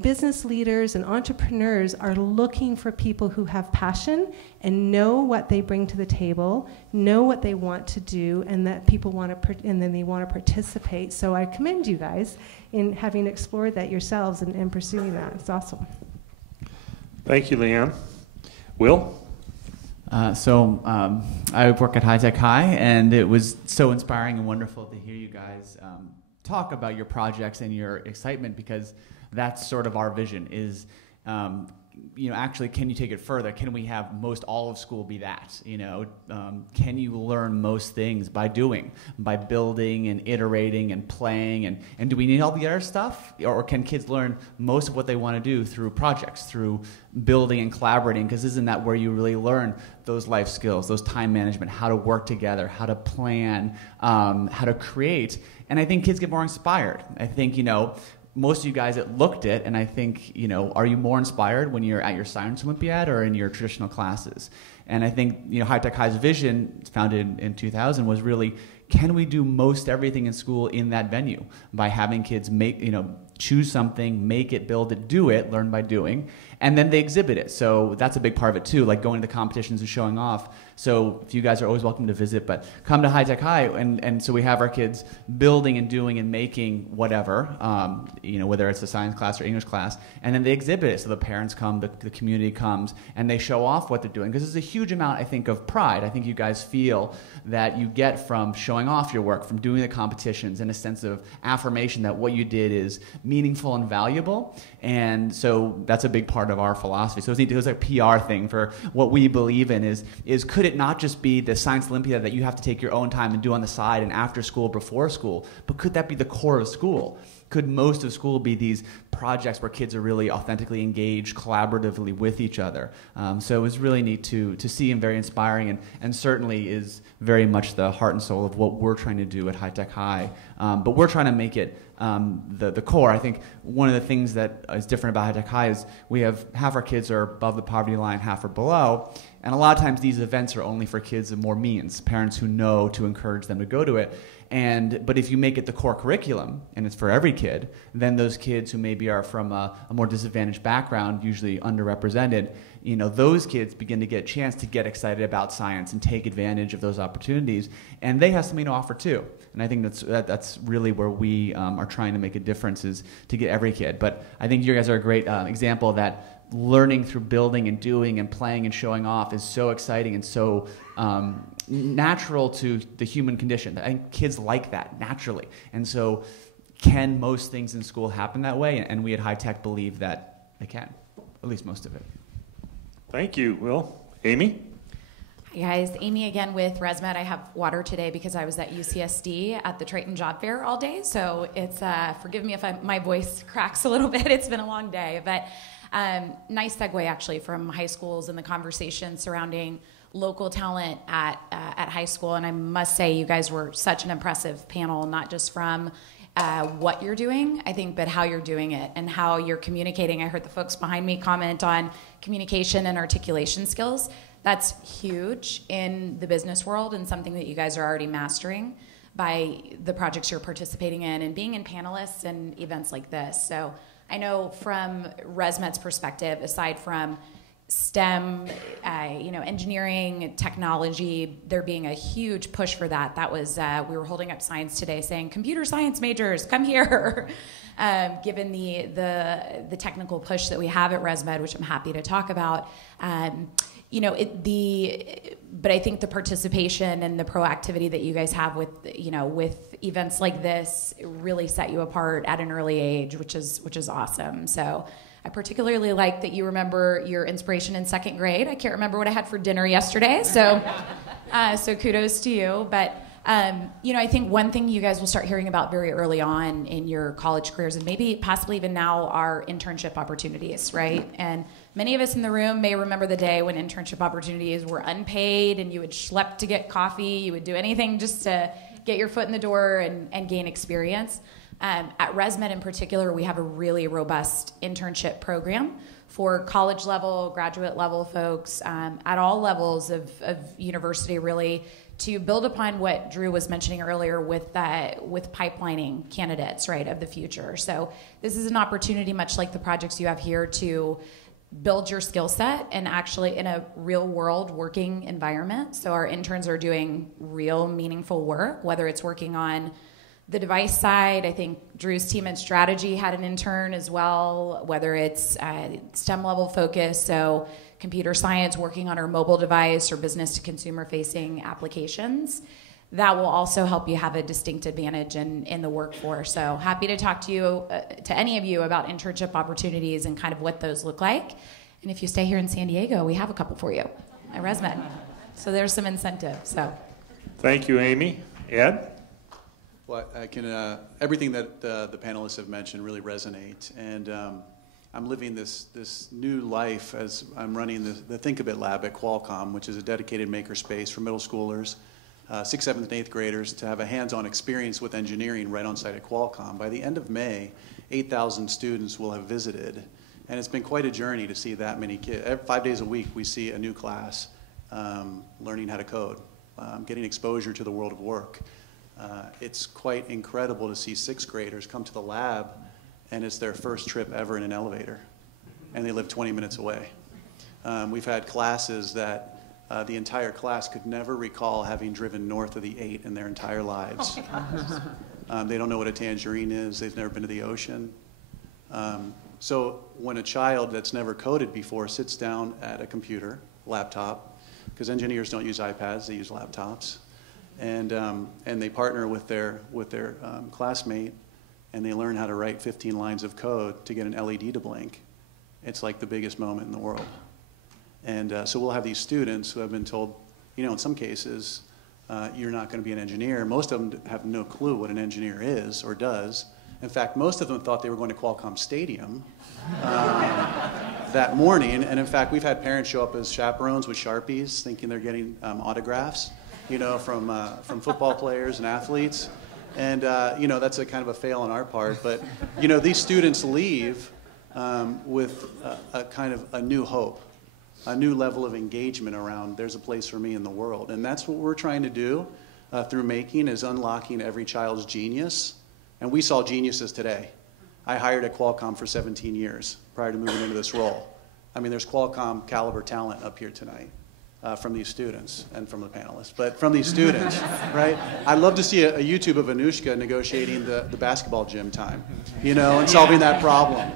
business leaders and entrepreneurs are looking for people who have passion and know what they bring to the table, know what they want to do, and that people want to, and then they want to participate. So I commend you guys in having explored that yourselves and pursuing that. It's awesome. Thank you, Leanne. Will? I work at High Tech High, and it was so inspiring and wonderful to hear you guys talk about your projects and your excitement, because that's sort of our vision is, actually, can you take it further? Can we have most all of school be that? Can you learn most things by doing, by building and iterating and playing? And do we need all the other stuff? Or can kids learn most of what they want to do through projects, through building and collaborating? Because isn't that where you really learn those life skills, those time management, how to work together, how to plan, how to create? And I think kids get more inspired. I think, most of you guys that looked at, and I think, are you more inspired when you're at your Science Olympiad or in your traditional classes? And I think, High Tech High's vision, founded in 2000, was really, can we do most everything in school in that venue by having kids choose something, make it, build it, do it, learn by doing, and then they exhibit it. So that's a big part of it too, like going to competitions and showing off. So if you guys are always welcome to visit, but come to High Tech High, and so we have our kids building and doing and making whatever, whether it's a science class or English class, and then they exhibit it. So the parents come, the community comes, and they show off what they're doing. Because there's a huge amount, I think, of pride. I think you guys feel that you get from showing off your work, from doing the competitions, and a sense of affirmation that what you did is meaningful and valuable. And so that's a big part of our philosophy. So it was a PR thing for what we believe in is could it not just be the Science Olympiad that you have to take your own time and do on the side and after school, before school, but could that be the core of school? Could most of school be these projects where kids are really authentically engaged collaboratively with each other? So it was really neat to see, and very inspiring, and certainly is very much the heart and soul of what we're trying to do at High Tech High. But we're trying to make it the core. I think one of the things that is different about High Tech High is we have half our kids are above the poverty line, half are below. And a lot of times these events are only for kids of more means, parents who know to encourage them to go to it. But if you make it the core curriculum, and it's for every kid, then those kids who maybe are from a more disadvantaged background, usually underrepresented, those kids begin to get a chance to get excited about science and take advantage of those opportunities, and they have something to offer too. And I think that's really where we are trying to make a difference, is to get every kid. But I think you guys are a great example of that. Learning through building and doing and playing and showing off is so exciting and so natural to the human condition. I think kids like that naturally. And so can most things in school happen that way? And we at High Tech believe that they can, at least most of it. Thank you, Will. Amy? Hi guys, Amy again with ResMed. I have water today because I was at UCSD at the Triton Job Fair all day. So it's, forgive me if my voice cracks a little bit. It's been a long day. But nice segue actually from high schools and the conversation surrounding local talent at high school. And I must say you guys were such an impressive panel, not just from what you're doing, I think, but how you're doing it and how you're communicating. I heard the folks behind me comment on communication and articulation skills. That's huge in the business world and something that you guys are already mastering by the projects you're participating in and being in panelists and events like this. So I know from ResMed's perspective, aside from STEM, engineering, technology, there being a huge push for that. That was, we were holding up signs today saying, computer science majors, come here. Given the technical push that we have at ResMed, which I'm happy to talk about, but I think the participation and the proactivity that you guys have with, with events like this really set you apart at an early age, which is awesome. So I particularly like that you remember your inspiration in second grade. I can't remember what I had for dinner yesterday, so so kudos to you. But I think one thing you guys will start hearing about very early on in your college careers, and maybe possibly even now, are internship opportunities, right? And many of us in the room may remember the day when internship opportunities were unpaid and you would schlep to get coffee, you would do anything just to get your foot in the door and gain experience. At ResMed in particular, we have a really robust internship program for college level, graduate level folks, at all levels of university, really, to build upon what Drew was mentioning earlier with pipelining candidates, right, of the future. So this is an opportunity, much like the projects you have here, to build your skill set and actually in a real world working environment. So our interns are doing real meaningful work, whether it's working on the device side. I think Drew's team and strategy had an intern as well, whether it's STEM level focus, so computer science, working on our mobile device or business to consumer facing applications. That will also help you have a distinct advantage in the workforce. So happy to talk to you, to any of you, about internship opportunities and kind of what those look like. And if you stay here in San Diego, we have a couple for you at ResMed. So there's some incentive. So thank you, Amy. Ed? Well, I can, everything that the panelists have mentioned really resonate. And I'm living this new life as I'm running the Think A Bit Lab at Qualcomm, which is a dedicated makerspace for middle schoolers, 6th, 7th, and 8th graders to have a hands-on experience with engineering right on site at Qualcomm. By the end of May, 8,000 students will have visited. And it's been quite a journey to see that many kids. 5 days a week, we see a new class learning how to code, getting exposure to the world of work. It's quite incredible to see 6th graders come to the lab, and it's their first trip ever in an elevator, and they live 20 minutes away. We've had classes that the entire class could never recall having driven north of the 8 in their entire lives. They don't know what a tangerine is. They've never been to the ocean. So when a child that's never coded before sits down at a computer, laptop, because engineers don't use iPads, they use laptops, and they partner with their classmate, and they learn how to write 15 lines of code to get an LED to blink. It's like the biggest moment in the world. And so we'll have these students who have been told, in some cases, you're not going to be an engineer. Most of them have no clue what an engineer is or does. In fact, most of them thought they were going to Qualcomm Stadium that morning. And in fact, we've had parents show up as chaperones with Sharpies, thinking they're getting autographs, from football players and athletes. And, that's a kind of a fail on our part. But, these students leave with a kind of a new hope, a new level of engagement around there's a place for me in the world. And that's what we're trying to do through Making, is unlocking every child's genius. And we saw geniuses today. I hired at Qualcomm for 17 years prior to moving into this role. I mean, there's Qualcomm caliber talent up here tonight. From these students and from the panelists, but from these students, right? I'd love to see a YouTube of Anushka negotiating the basketball gym time, and solving that problem.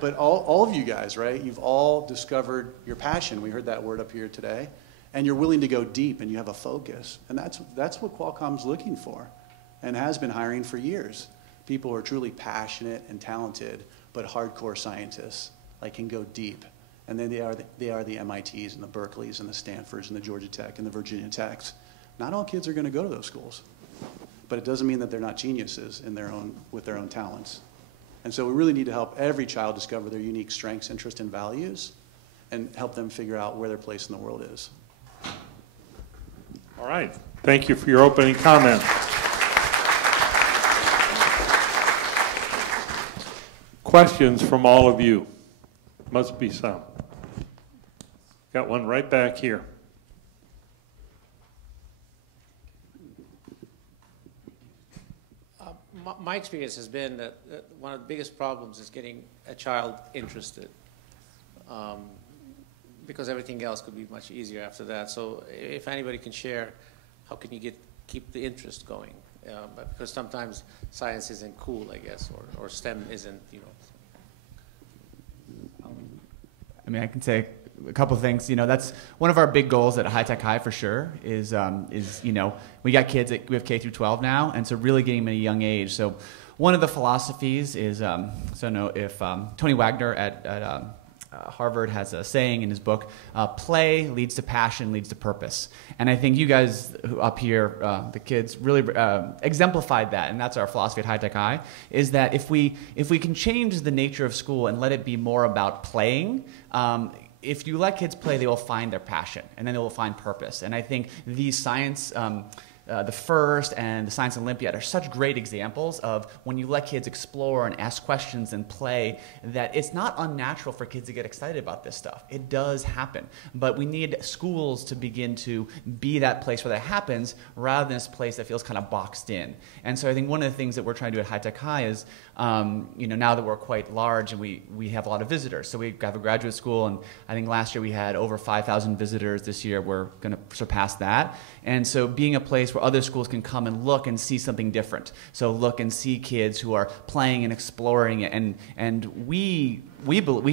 But all of you guys, right? You've all discovered your passion. We heard that word up here today, and you're willing to go deep, and you have a focus, and that's what Qualcomm's looking for, and has been hiring for years. People who are truly passionate and talented, but hardcore scientists, can go deep. And then they are the MITs and the Berkeleys and the Stanfords and the Georgia Tech and the Virginia Techs. Not all kids are going to go to those schools, but it doesn't mean that they're not geniuses with their own talents. And so we really need to help every child discover their unique strengths, interests, and values, and help them figure out where their place in the world is. All right. Thank you for your opening comment. Questions from all of you? Must be some. Got one right back here. My experience has been that one of the biggest problems is getting a child interested, because everything else could be much easier after that. So if anybody can share, how can you keep the interest going? Because sometimes science isn't cool, I guess, or STEM isn't, I mean, I can say a couple of things. That's one of our big goals at High Tech High for sure. Is we got kids. We have K through 12 now, and so really getting them at a young age. So one of the philosophies is Tony Wagner at Harvard has a saying in his book, play leads to passion, leads to purpose. And I think you guys up here, the kids, really exemplified that, and that's our philosophy at High Tech High, is that if we can change the nature of school and let it be more about playing, if you let kids play, they will find their passion, and then they will find purpose. And I think these science... the FIRST and the Science Olympiad are such great examples of when you let kids explore and ask questions and play, that it's not unnatural for kids to get excited about this stuff. It does happen. But we need schools to begin to be that place where that happens rather than this place that feels kind of boxed in. And so I think one of the things that we're trying to do at High Tech High is, now that we're quite large and we have a lot of visitors. So we have a graduate school, and I think last year we had over 5,000 visitors. This year we're going to surpass that. And so being a place where other schools can come and look and see something different. So look and see kids who are playing and exploring, and we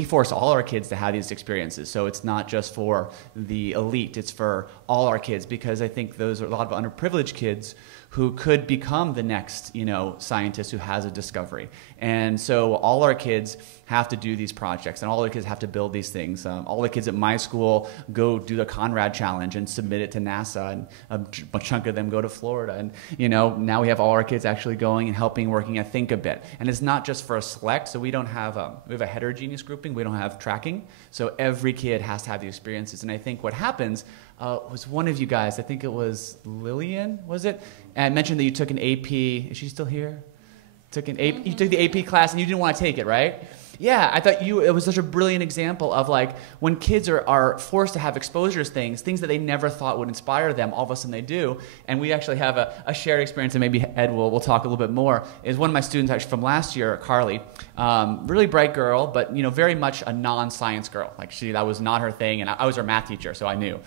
force all our kids to have these experiences. So it's not just for the elite, it's for all our kids, because I think those are a lot of underprivileged kids who could become the next, scientist who has a discovery. And so all our kids have to do these projects, and all our kids have to build these things. All the kids at my school go do the Conrad Challenge and submit it to NASA, and a chunk of them go to Florida. And now we have all our kids actually going and helping, working at Think a Bit. And it's not just for a select, so we don't have we have a heterogeneous grouping. We don't have tracking. So every kid has to have the experiences. And I think what happens was one of you guys, I think it was Lillian, was it? And mentioned that you took an AP. Is she still here? You took the AP class and you didn't want to take it, right? Yeah, I thought it was such a brilliant example of like when kids are forced to have exposure to things that they never thought would inspire them, all of a sudden they do. And we actually have a shared experience, and maybe Ed will talk a little bit more, is one of my students actually from last year, Carly, really bright girl, but very much a non-science girl. Like that was not her thing, and I was her math teacher, so I knew,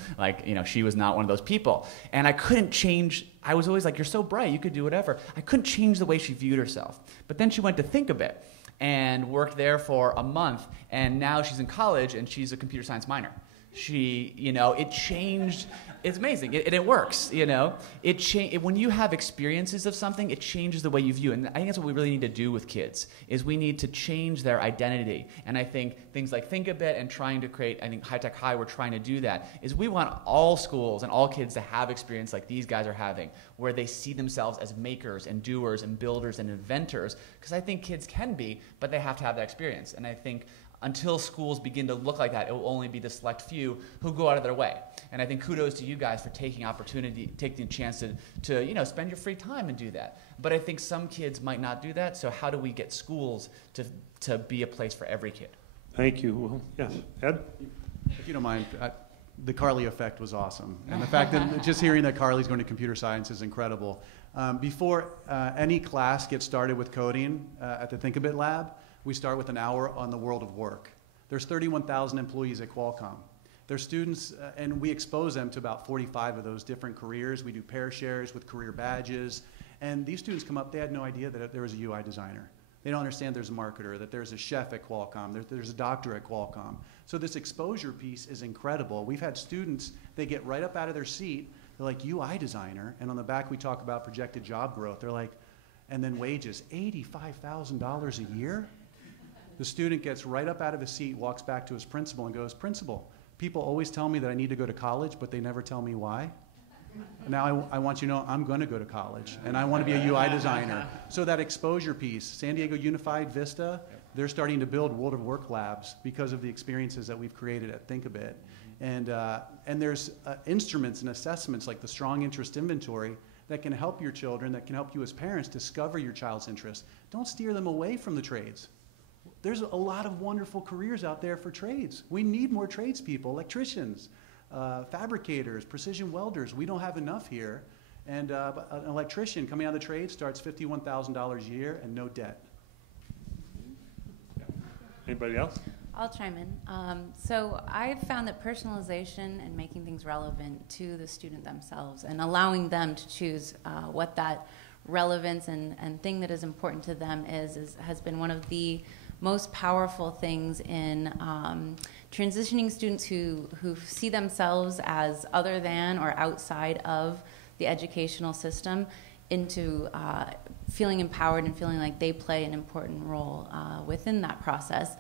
she was not one of those people. And I couldn't change. I was always like, you're so bright, you could do whatever. I couldn't change the way she viewed herself. But then she went to Think a Bit and worked there for a month, and now she's in college and she's a computer science minor. It changed. It's amazing. It works, when you have experiences of something, it changes the way you view it. And I think that's what we really need to do with kids, is we need to change their identity. And I think things like Think a Bit and trying to create, I think High Tech High, we're trying to do that, is we want all schools and all kids to have experience like these guys are having, where they see themselves as makers and doers and builders and inventors, because I think kids can be, but they have to have that experience. And I think until schools begin to look like that, it will only be the select few who go out of their way. And I think kudos to you guys for taking the chance to spend your free time and do that. But I think some kids might not do that, so how do we get schools to be a place for every kid? Thank you. Well, yes, Ed? If you don't mind, the Carly effect was awesome. And the fact that just hearing that Carly's going to computer science is incredible. Before any class gets started with coding at the Think a Bit lab, we start with an hour on the world of work. There's 31,000 employees at Qualcomm. Their students, and we expose them to about 45 of those different careers. We do pair shares with career badges. And these students come up, they had no idea that there was a UI designer. They don't understand there's a marketer, that there's a chef at Qualcomm, there's a doctor at Qualcomm. So this exposure piece is incredible. We've had students, they get right up out of their seat, they're like, UI designer, and on the back we talk about projected job growth. They're like, and then wages, $85,000 a year? The student gets right up out of his seat, walks back to his principal and goes, "Principal, people always tell me that I need to go to college, but they never tell me why. Now I want you to know I'm going to go to college, and I want to be a UI designer." So that exposure piece, San Diego Unified, Vista, they're starting to build World of Work labs because of the experiences that we've created at Think a Bit. And there's instruments and assessments like the Strong Interest Inventory that can help your children, that can help you as parents discover your child's interest. Don't steer them away from the trades. There's a lot of wonderful careers out there for trades. We need more tradespeople, electricians, fabricators, precision welders. We don't have enough here. And an electrician coming out of the trade starts $51,000 a year and no debt. Anybody else? I'll chime in. So I've found that personalization and making things relevant to the student themselves and allowing them to choose what that relevance and thing that is important to them has been one of the most powerful things in transitioning students who see themselves as other than or outside of the educational system into feeling empowered and feeling like they play an important role within that process.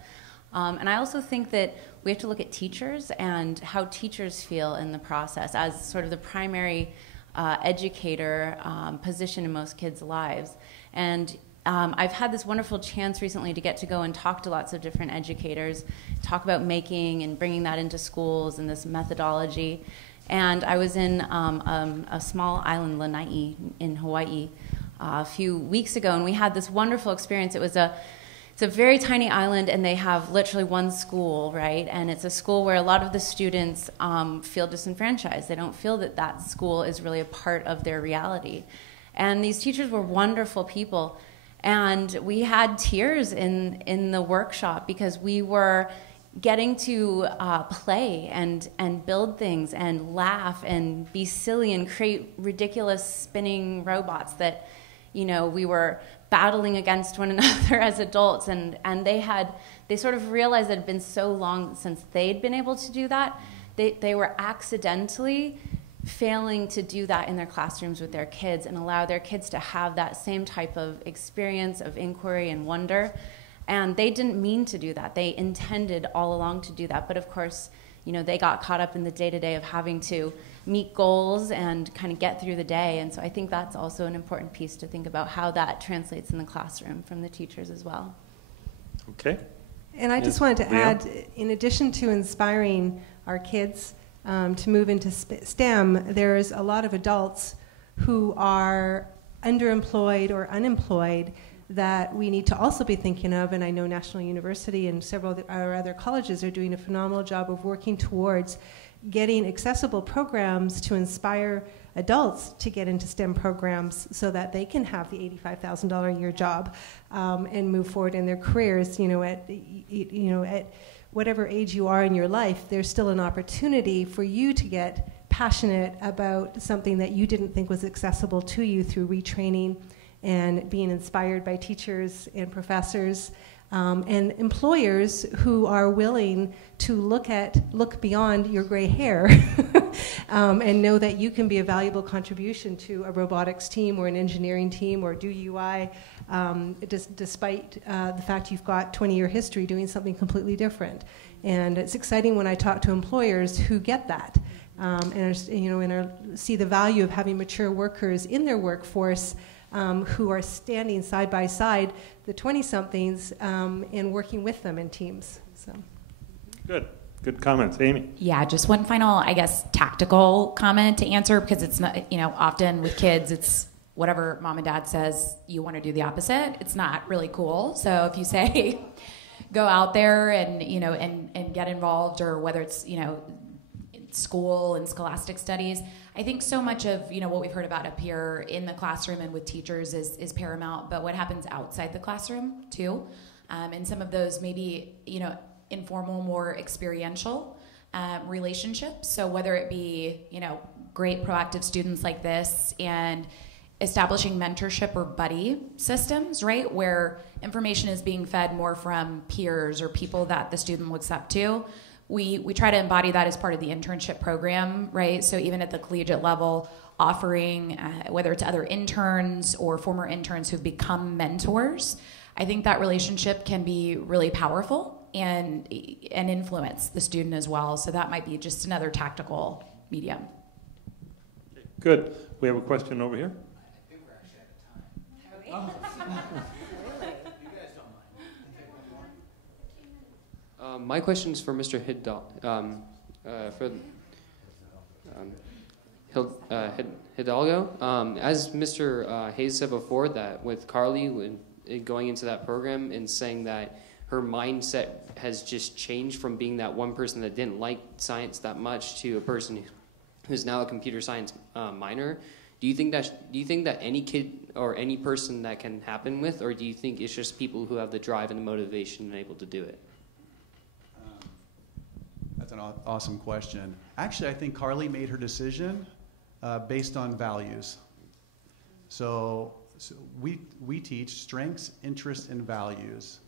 And I also think that we have to look at teachers and how teachers feel in the process as sort of the primary educator position in most kids' lives. And I've had this wonderful chance recently to get to go and talk to lots of different educators, talk about making and bringing that into schools and this methodology. And I was in a small island, Lanai, in Hawaii, a few weeks ago, and we had this wonderful experience. It's a very tiny island, and they have literally one school, right? And it's a school where a lot of the students feel disenfranchised. They don't feel that that school is really a part of their reality. And these teachers were wonderful people. And we had tears in the workshop because we were getting to play and build things and laugh and be silly and create ridiculous spinning robots that, you know, we were battling against one another as adults. And they sort of realized that it had been so long since they'd been able to do that. They were accidentally failing to do that in their classrooms with their kids and allow their kids to have that same type of experience of inquiry and wonder. And they didn't mean to do that. They intended all along to do that. But of course, you know, they got caught up in the day-to-day of having to meet goals and kind of get through the day. And so I think that's also an important piece to think about how that translates in the classroom from the teachers as well. Okay. And I just wanted to add, in addition to inspiring our kids to move into STEM, there's a lot of adults who are underemployed or unemployed that we need to also be thinking of, and I know National University and several of our other colleges are doing a phenomenal job of working towards getting accessible programs to inspire adults to get into STEM programs so that they can have the $85,000 a year job and move forward in their careers. At whatever age you are in your life, there's still an opportunity for you to get passionate about something that you didn't think was accessible to you through retraining and being inspired by teachers and professors and employers who are willing to look beyond your gray hair and know that you can be a valuable contribution to a robotics team or an engineering team or do UI despite the fact you've got 20-year history doing something completely different. And it's exciting when I talk to employers who get that and see the value of having mature workers in their workforce who are standing side by side, the 20-somethings, and working with them in teams. So. Good comments. Amy? Yeah, just one final, I guess, tactical comment to answer, because it's not, often with kids, it's whatever mom and dad says, you want to do the opposite. It's not really cool. So if you say, go out there and, and get involved, or whether it's, school and scholastic studies, I think so much of what we've heard about up here in the classroom and with teachers is paramount, but what happens outside the classroom too, and some of those maybe informal, more experiential relationships. So whether it be great proactive students like this and establishing mentorship or buddy systems, right, where information is being fed more from peers or people that the student looks up to. We try to embody that as part of the internship program, right? So even at the collegiate level, offering, whether it's other interns or former interns who've become mentors, I think that relationship can be really powerful and influence the student as well. So that might be just another tactical medium. Good. We have a question over here. I think we're actually out of time. Really? You guys don't mind. Can take one more? My question is for Mr. Hidalgo. As Mr. Hayes said before, that with Carly going into that program and saying that her mindset has just changed from being that one person that didn't like science that much to a person who's now a computer science minor. Do you think that any kid or any person that can happen with, or do you think it's just people who have the drive and the motivation and able to do it? That's an awesome question. Actually, I think Carly made her decision based on values. So we teach strengths, interests, and values.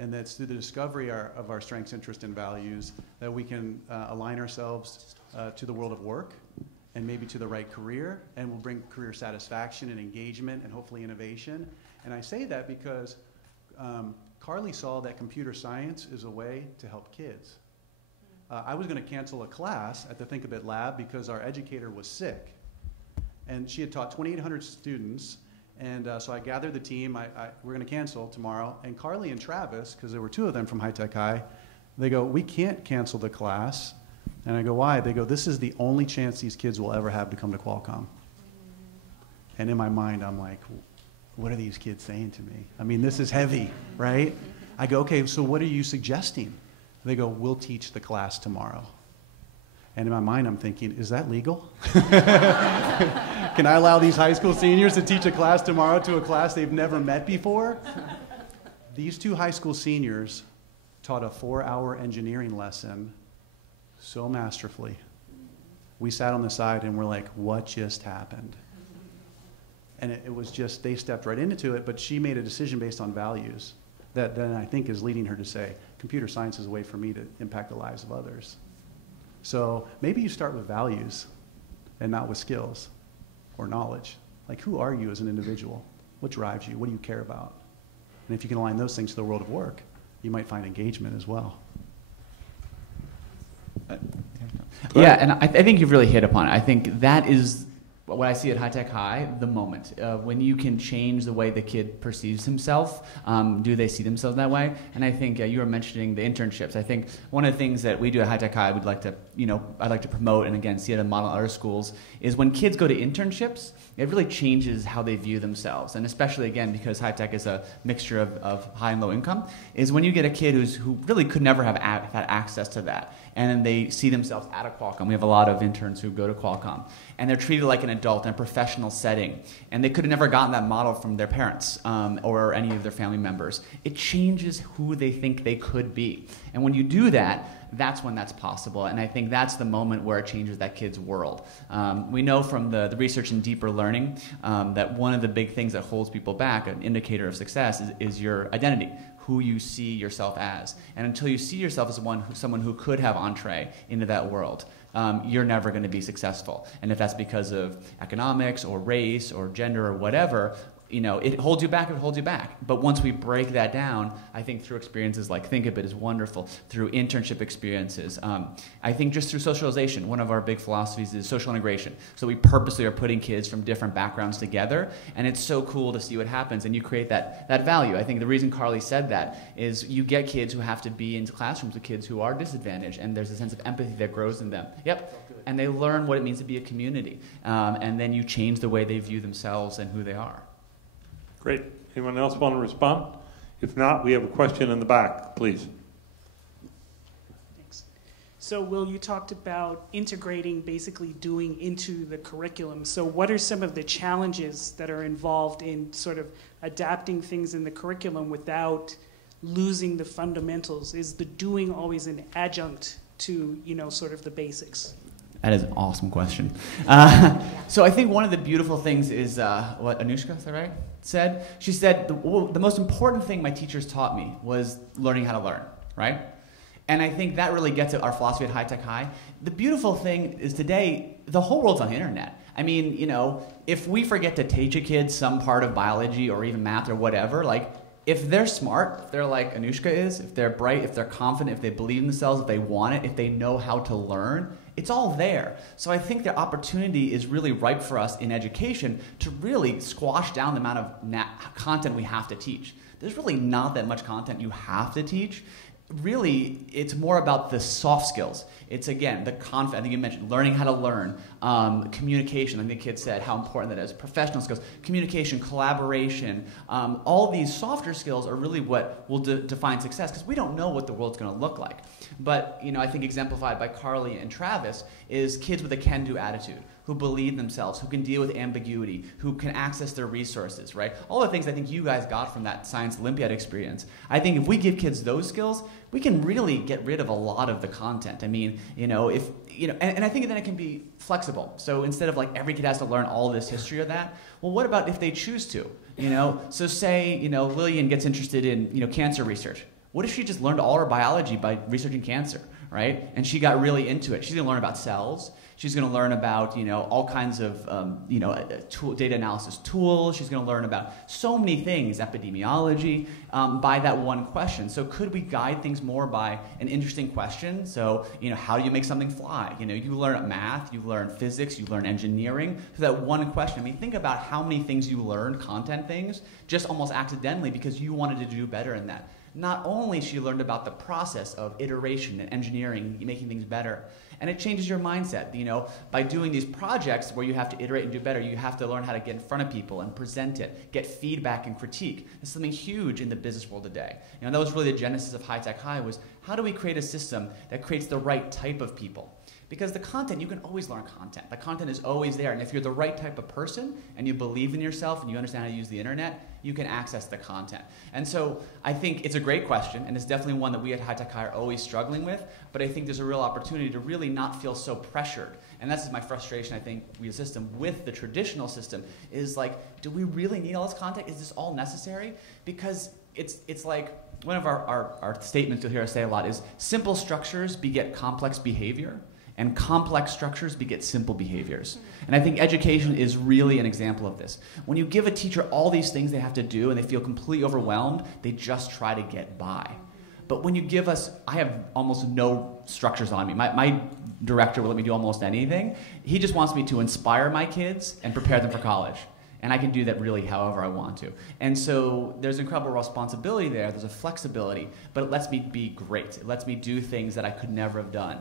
And that's through the discovery of our strengths, interests, and values that we can align ourselves to the world of work and maybe to the right career, and will bring career satisfaction and engagement and hopefully innovation. And I say that because Carly saw that computer science is a way to help kids. I was going to cancel a class at the Think a Bit Lab because our educator was sick. And she had taught 2,800 students. And so I gathered the team. We're going to cancel tomorrow. And Carly and Travis, because there were two of them from High Tech High, they go, we can't cancel the class. And I go, why? They go, this is the only chance these kids will ever have to come to Qualcomm. And in my mind, I'm like, what are these kids saying to me? I mean, this is heavy, right? I go, okay, so what are you suggesting? They go, we'll teach the class tomorrow. And in my mind, I'm thinking, is that legal? Can I allow these high school seniors to teach a class tomorrow to a class they've never met before? These two high school seniors taught a 4-hour engineering lesson so masterfully. We sat on the side and we're like, what just happened? And it was just, they stepped right into it, but she made a decision based on values that then I think is leading her to say, computer science is a way for me to impact the lives of others. So maybe you start with values and not with skills or knowledge. Like, who are you as an individual? What drives you? What do you care about? And if you can align those things to the world of work, you might find engagement as well. Yeah, and I think you've really hit upon it. I think that is what I see at High Tech High, the moment. When you can change the way the kid perceives himself, do they see themselves that way? And I think you were mentioning the internships. I think one of the things that we do at High Tech High, I'd like to promote, and again, see it in model other schools, is when kids go to internships, it really changes how they view themselves. And especially, again, because High Tech is a mixture of high and low income, is when you get a kid who really could never have had access to that, and then they see themselves at a Qualcomm. We have a lot of interns who go to Qualcomm, and they're treated like an adult in a professional setting, and they could have never gotten that model from their parents or any of their family members. It changes who they think they could be. And when you do that, that's when that's possible, and I think that's the moment where it changes that kid's world. We know from the research in deeper learning that one of the big things that holds people back, an indicator of success, is your identity, who you see yourself as. And until you see yourself as someone who could have entree into that world, you're never going to be successful. And if that's because of economics or race or gender or whatever, it holds you back, it holds you back. But once we break that down, I think through experiences like Think of It is wonderful, through internship experiences. I think just through socialization, one of our big philosophies is social integration. So we purposely are putting kids from different backgrounds together, and it's so cool to see what happens, and you create that value. I think the reason Carly said that is you get kids who have to be in classrooms with kids who are disadvantaged, and there's a sense of empathy that grows in them. Yep, and they learn what it means to be a community, and then you change the way they view themselves and who they are. Great. Anyone else want to respond? If not, we have a question in the back, please. Thanks. So, Will, you talked about integrating, basically doing into the curriculum. So what are some of the challenges that are involved in sort of adapting things in the curriculum without losing the fundamentals? Is the doing always an adjunct to, sort of the basics? That is an awesome question. So I think one of the beautiful things is what Anushka, is that right, said? She said, the most important thing my teachers taught me was learning how to learn, right? And I think that really gets at our philosophy at High Tech High. The beautiful thing is today, the whole world's on the internet. I mean, if we forget to teach a kid some part of biology or even math or whatever, if they're smart, if they're like Anushka is, if they're bright, if they're confident, if they believe in themselves, if they want it, if they know how to learn, it's all there. So I think the opportunity is really ripe for us in education to really squash down the amount of content we have to teach. There's really not that much content you have to teach. Really, it's more about the soft skills. It's, again, the confidence. I think you mentioned learning how to learn, communication. I think the kid said how important that is. Professional skills, communication, collaboration. All these softer skills are really what will define success, because we don't know what the world's going to look like. But I think exemplified by Carly and Travis is kids with a can-do attitude, who believe themselves, who can deal with ambiguity, who can access their resources, right? All the things I think you guys got from that Science Olympiad experience. I think if we give kids those skills, we can really get rid of a lot of the content. I mean, and I think then it can be flexible. So instead of every kid has to learn all this history or that, well, what about if they choose to? So say, Lillian gets interested in, cancer research. What if she just learned all her biology by researching cancer, right? And she got really into it. She's going to learn about cells. She's going to learn about, all kinds of, data analysis tools. She's going to learn about so many things, epidemiology, by that one question. So could we guide things more by an interesting question? So, how do you make something fly? You learn math, you learn physics, you learn engineering. So that one question, think about how many things you learned, content things, just almost accidentally because you wanted to do better in that. Not only she learned about the process of iteration and engineering, making things better, and it changes your mindset. By doing these projects where you have to iterate and do better, you have to learn how to get in front of people and present it, get feedback and critique. It's something huge in the business world today. That was really the genesis of High Tech High, was how do we create a system that creates the right type of people? Because the content, you can always learn content. The content is always there. And if you're the right type of person and you believe in yourself and you understand how to use the internet, you can access the content. And so I think it's a great question, and it's definitely one that we at High Tech High are always struggling with, but I think there's a real opportunity to really not feel so pressured. And that's my frustration, I think, we as a system with the traditional system, is like, do we really need all this content? Is this all necessary? Because it's like, one of our statements you'll hear us say a lot is, simple structures beget complex behavior, and complex structures beget simple behaviors. And I think education is really an example of this. When you give a teacher all these things they have to do and they feel completely overwhelmed, they just try to get by. But when you give us, I have almost no structures on me. My director will let me do almost anything. He just wants me to inspire my kids and prepare them for college. And I can do that really however I want to. And so there's incredible responsibility there. There's a flexibility, but it lets me be great. It lets me do things that I could never have done.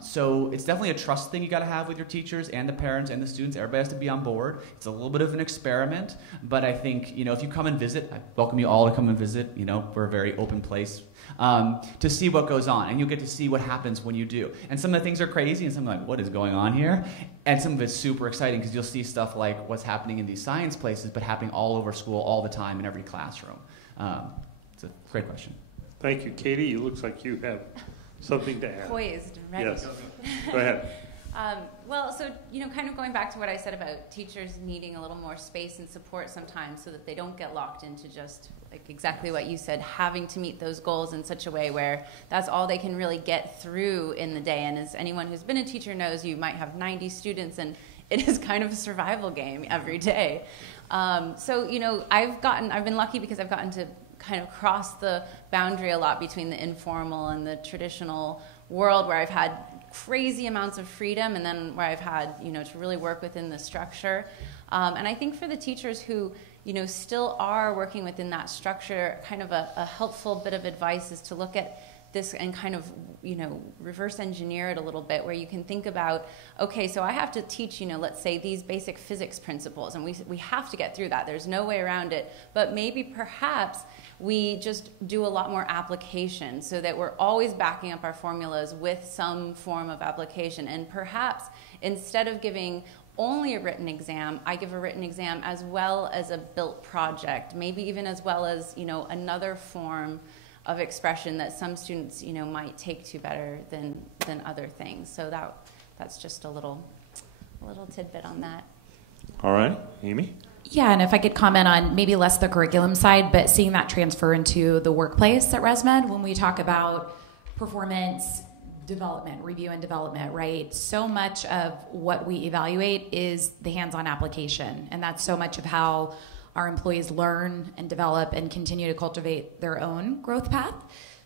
So it's definitely a trust thing you got to have with your teachers and the parents and the students. Everybody has to be on board. It's a little bit of an experiment, but I think, if you come and visit, I welcome you all to come and visit. We're a very open place to see what goes on, and you'll get to see what happens when you do. And some of the things are crazy, and some are like, what is going on here? And some of it's super exciting because you'll see stuff like what's happening in these science places, but happening all over school all the time in every classroom. It's a great question. Thank you, Katie. It looks like you have something to add. Poised and ready. Yes. Go ahead. So, kind of going back to what I said about teachers needing a little more space and support sometimes so that they don't get locked into just like exactly what you said, having to meet those goals in such a way where that's all they can really get through in the day. And as anyone who's been a teacher knows, you might have 90 students and it is kind of a survival game every day. I've been lucky because I've gotten to kind of cross the boundary a lot between the informal and the traditional world, where I've had crazy amounts of freedom and then where I've had, to really work within the structure. And I think for the teachers who, still are working within that structure, kind of a helpful bit of advice is to look at this and kind of, reverse engineer it a little bit, where you can think about, okay, so I have to teach, let's say these basic physics principles, and we have to get through that. There's no way around it. But maybe perhaps we just do a lot more application so that we're always backing up our formulas with some form of application. And perhaps instead of giving only a written exam, I give a written exam as well as a built project, maybe even as well as, another form of expression that some students, might take to better than other things. So that's just a little tidbit on that. All right, Amy? Yeah, and if I could comment on maybe less the curriculum side, but seeing that transfer into the workplace at ResMed when we talk about performance development, review and development, right? So much of what we evaluate is the hands-on application, and that's so much of how our employees learn and develop and continue to cultivate their own growth path.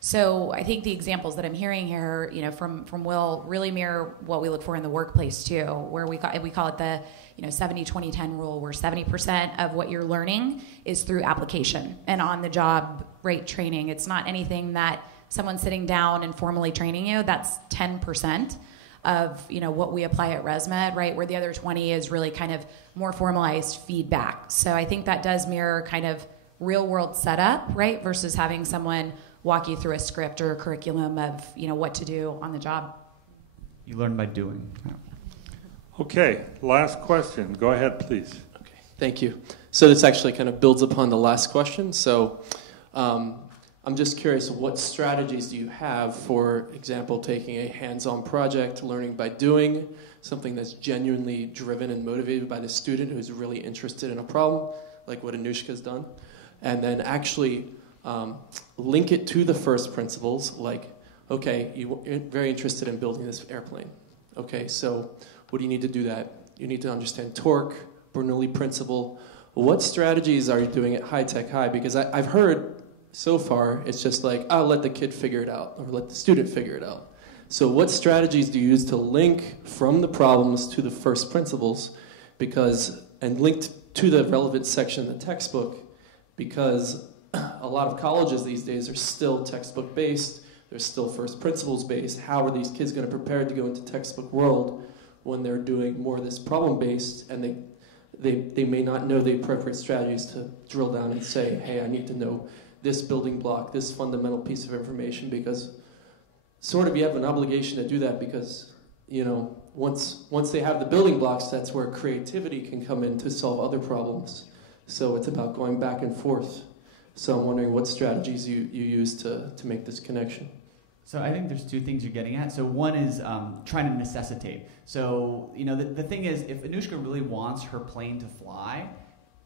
So I think the examples that I'm hearing here, from Will really mirror what we look for in the workplace too, where we call it the 70-20-10 rule, where 70% of what you're learning is through application and on-the-job rate training. It's not anything that someone's sitting down and formally training you. That's 10% of what we apply at ResMed, right? Where the other 20 is really kind of more formalized feedback. So I think that does mirror kind of real-world setup, right? Versus having someone walk you through a script or a curriculum of what to do on the job. You learn by doing. Yeah. Okay, last question. Go ahead, please. Okay, thank you. So this actually kind of builds upon the last question. So I'm just curious, what strategies do you have, for example, taking a hands-on project, learning by doing, something that's genuinely driven and motivated by the student who's really interested in a problem, like what Anushka's done, and then actually link it to the first principles, like, okay, you're very interested in building this airplane. Okay, so what do you need to do that? You need to understand torque, Bernoulli principle. What strategies are you doing at High Tech High? Because I've heard so far, it's just like, oh, let the kid figure it out, or let the student figure it out. So what strategies do you use to link from the problems to the first principles, and linked to the relevant section in the textbook, because a lot of colleges these days are still textbook based, they're still first principles based. How are these kids going to prepare to go into textbook world when they're doing more of this problem based, and they may not know the appropriate strategies to drill down and say, hey, I need to know this building block, this fundamental piece of information, because sort of you have an obligation to do that, because, you know, once they have the building blocks, that's where creativity can come in to solve other problems. So it's about going back and forth. So I'm wondering what strategies you use to make this connection. So I think there's two things you're getting at. So one is trying to necessitate. So, you know, the thing is, if Anushka really wants her plane to fly,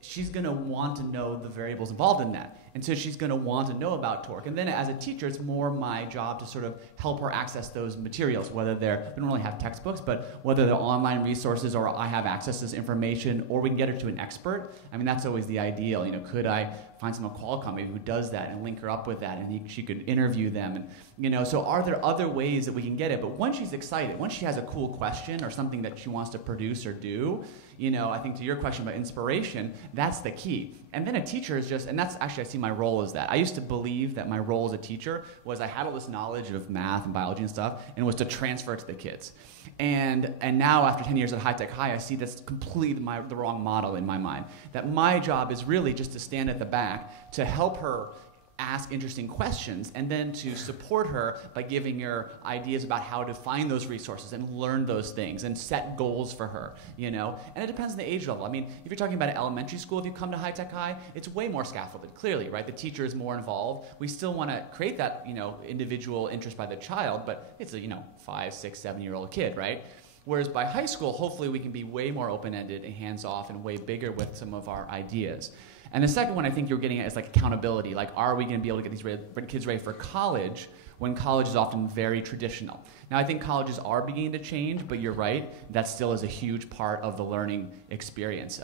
she's going to want to know the variables involved in that. And so she's going to want to know about torque. And then as a teacher, it's more my job to sort of help her access those materials, whether we don't really have textbooks, but whether they're online resources, or I have access to this information, or we can get her to an expert. I mean, that's always the ideal. You know, could I find someone at Qualcomm maybe who does that and link her up with that, and she could interview them. And, you know, so are there other ways that we can get it? But once she's excited, once she has a cool question or something that she wants to produce or do, you know, I think to your question about inspiration, that's the key. And then a teacher is just, and that's actually, I see my role as that. I used to believe that my role as a teacher was I had all this knowledge of math and biology and stuff, and was to transfer it to the kids. And now, after 10 years at High Tech High, I see that's completely the wrong model in my mind. That my job is really just to stand at the back to help her ask interesting questions, and then to support her by giving her ideas about how to find those resources and learn those things and set goals for her, you know. And it depends on the age level. I mean, if you're talking about an elementary school, if you come to High Tech High, it's way more scaffolded, clearly, right? The teacher is more involved. We still want to create that, you know, individual interest by the child, but it's a, you know, 5, 6, 7-year-old kid, right? Whereas by high school, hopefully we can be way more open-ended and hands-off and way bigger with some of our ideas. And the second one I think you're getting at is like accountability. Like, are we going to be able to get these kids ready for college when college is often very traditional? Now, I think colleges are beginning to change, but you're right, that still is a huge part of the learning experience.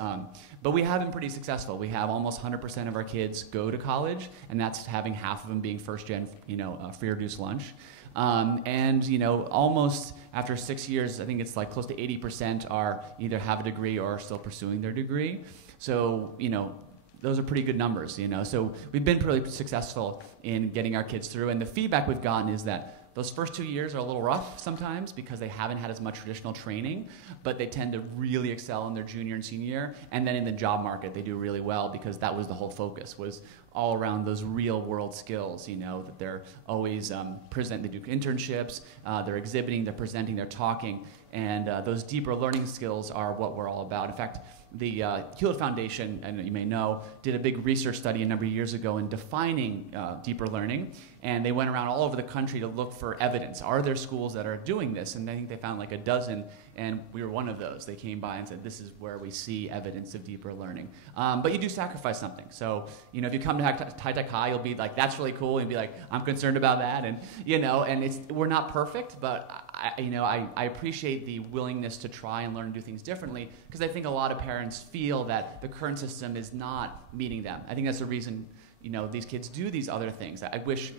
But we have been pretty successful. We have almost 100% of our kids go to college, and that's having half of them being first-gen, you know, free or reduced lunch. And, you know, almost after 6 years, I think it's like close to 80% are either have a degree or are still pursuing their degree. So, you know, those are pretty good numbers, you know. So we've been pretty successful in getting our kids through. And the feedback we've gotten is that those first 2 years are a little rough sometimes because they haven't had as much traditional training, but they tend to really excel in their junior and senior year. And then in the job market, they do really well because that was the whole focus, was all around those real world skills, you know, that they're always present, they do internships, they're exhibiting, they're presenting, they're talking. And those deeper learning skills are what we're all about. In fact, the Hewlett Foundation, and you may know, did a big research study a number of years ago in defining deeper learning, and they went around all over the country to look for evidence. Are there schools that are doing this? And I think they found like a dozen, and we were one of those. They came by and said, this is where we see evidence of deeper learning. But you do sacrifice something. So, you know, if you come to High Tech High, you'll be like, that's really cool, and you'll be like, I'm concerned about that, and, you know, and we're not perfect, but I appreciate the willingness to try and learn and do things differently, because I think a lot of parents feel that the current system is not meeting them. I think that's the reason, you know, these kids do these other things. I wish,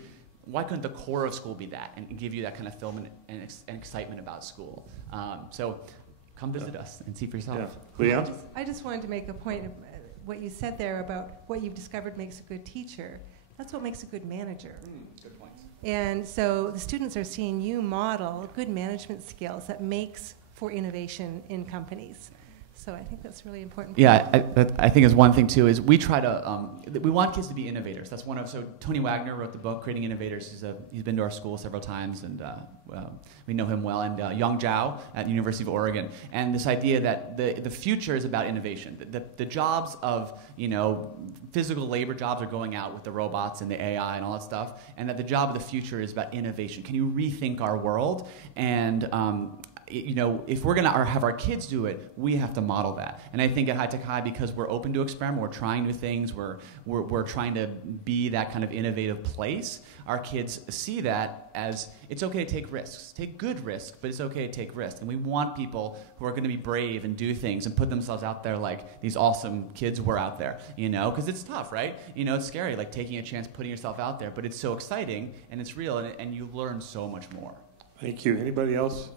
why couldn't the core of school be that and give you that kind of fulfillment and excitement about school? So come visit us and see for yourself. Yeah. I just wanted to make a point of what you said there about what you've discovered makes a good teacher. That's what makes a good manager. Good point. And so the students are seeing you model good management skills that makes for innovation in companies. So I think that's really important. Yeah, I think is one thing too, is we try to, we want kids to be innovators. That's one of, so Tony Wagner wrote the book, Creating Innovators. He's been to our school several times, and we know him well, and Yang Zhao at the University of Oregon. And this idea that the future is about innovation. The jobs of, you know, physical labor jobs are going out with the robots and the AI and all that stuff, and that the job of the future is about innovation. Can you rethink our world? And if we're going to have our kids do it, we have to model that. And I think at High Tech High, because we're open to experiment, we're trying new things, we're trying to be that kind of innovative place, our kids see that as it's okay to take risks. Take good risks, but it's okay to take risks. And we want people who are going to be brave and do things and put themselves out there like these awesome kids were out there, because it's tough, right? It's scary, like taking a chance, putting yourself out there, but it's so exciting and it's real and you learn so much more. Thank you. Anybody else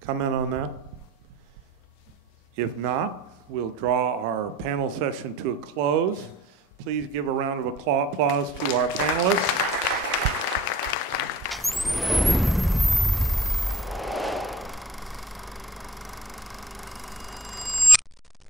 comment on that? If not, we'll draw our panel session to a close. Please give a round of applause to our panelists.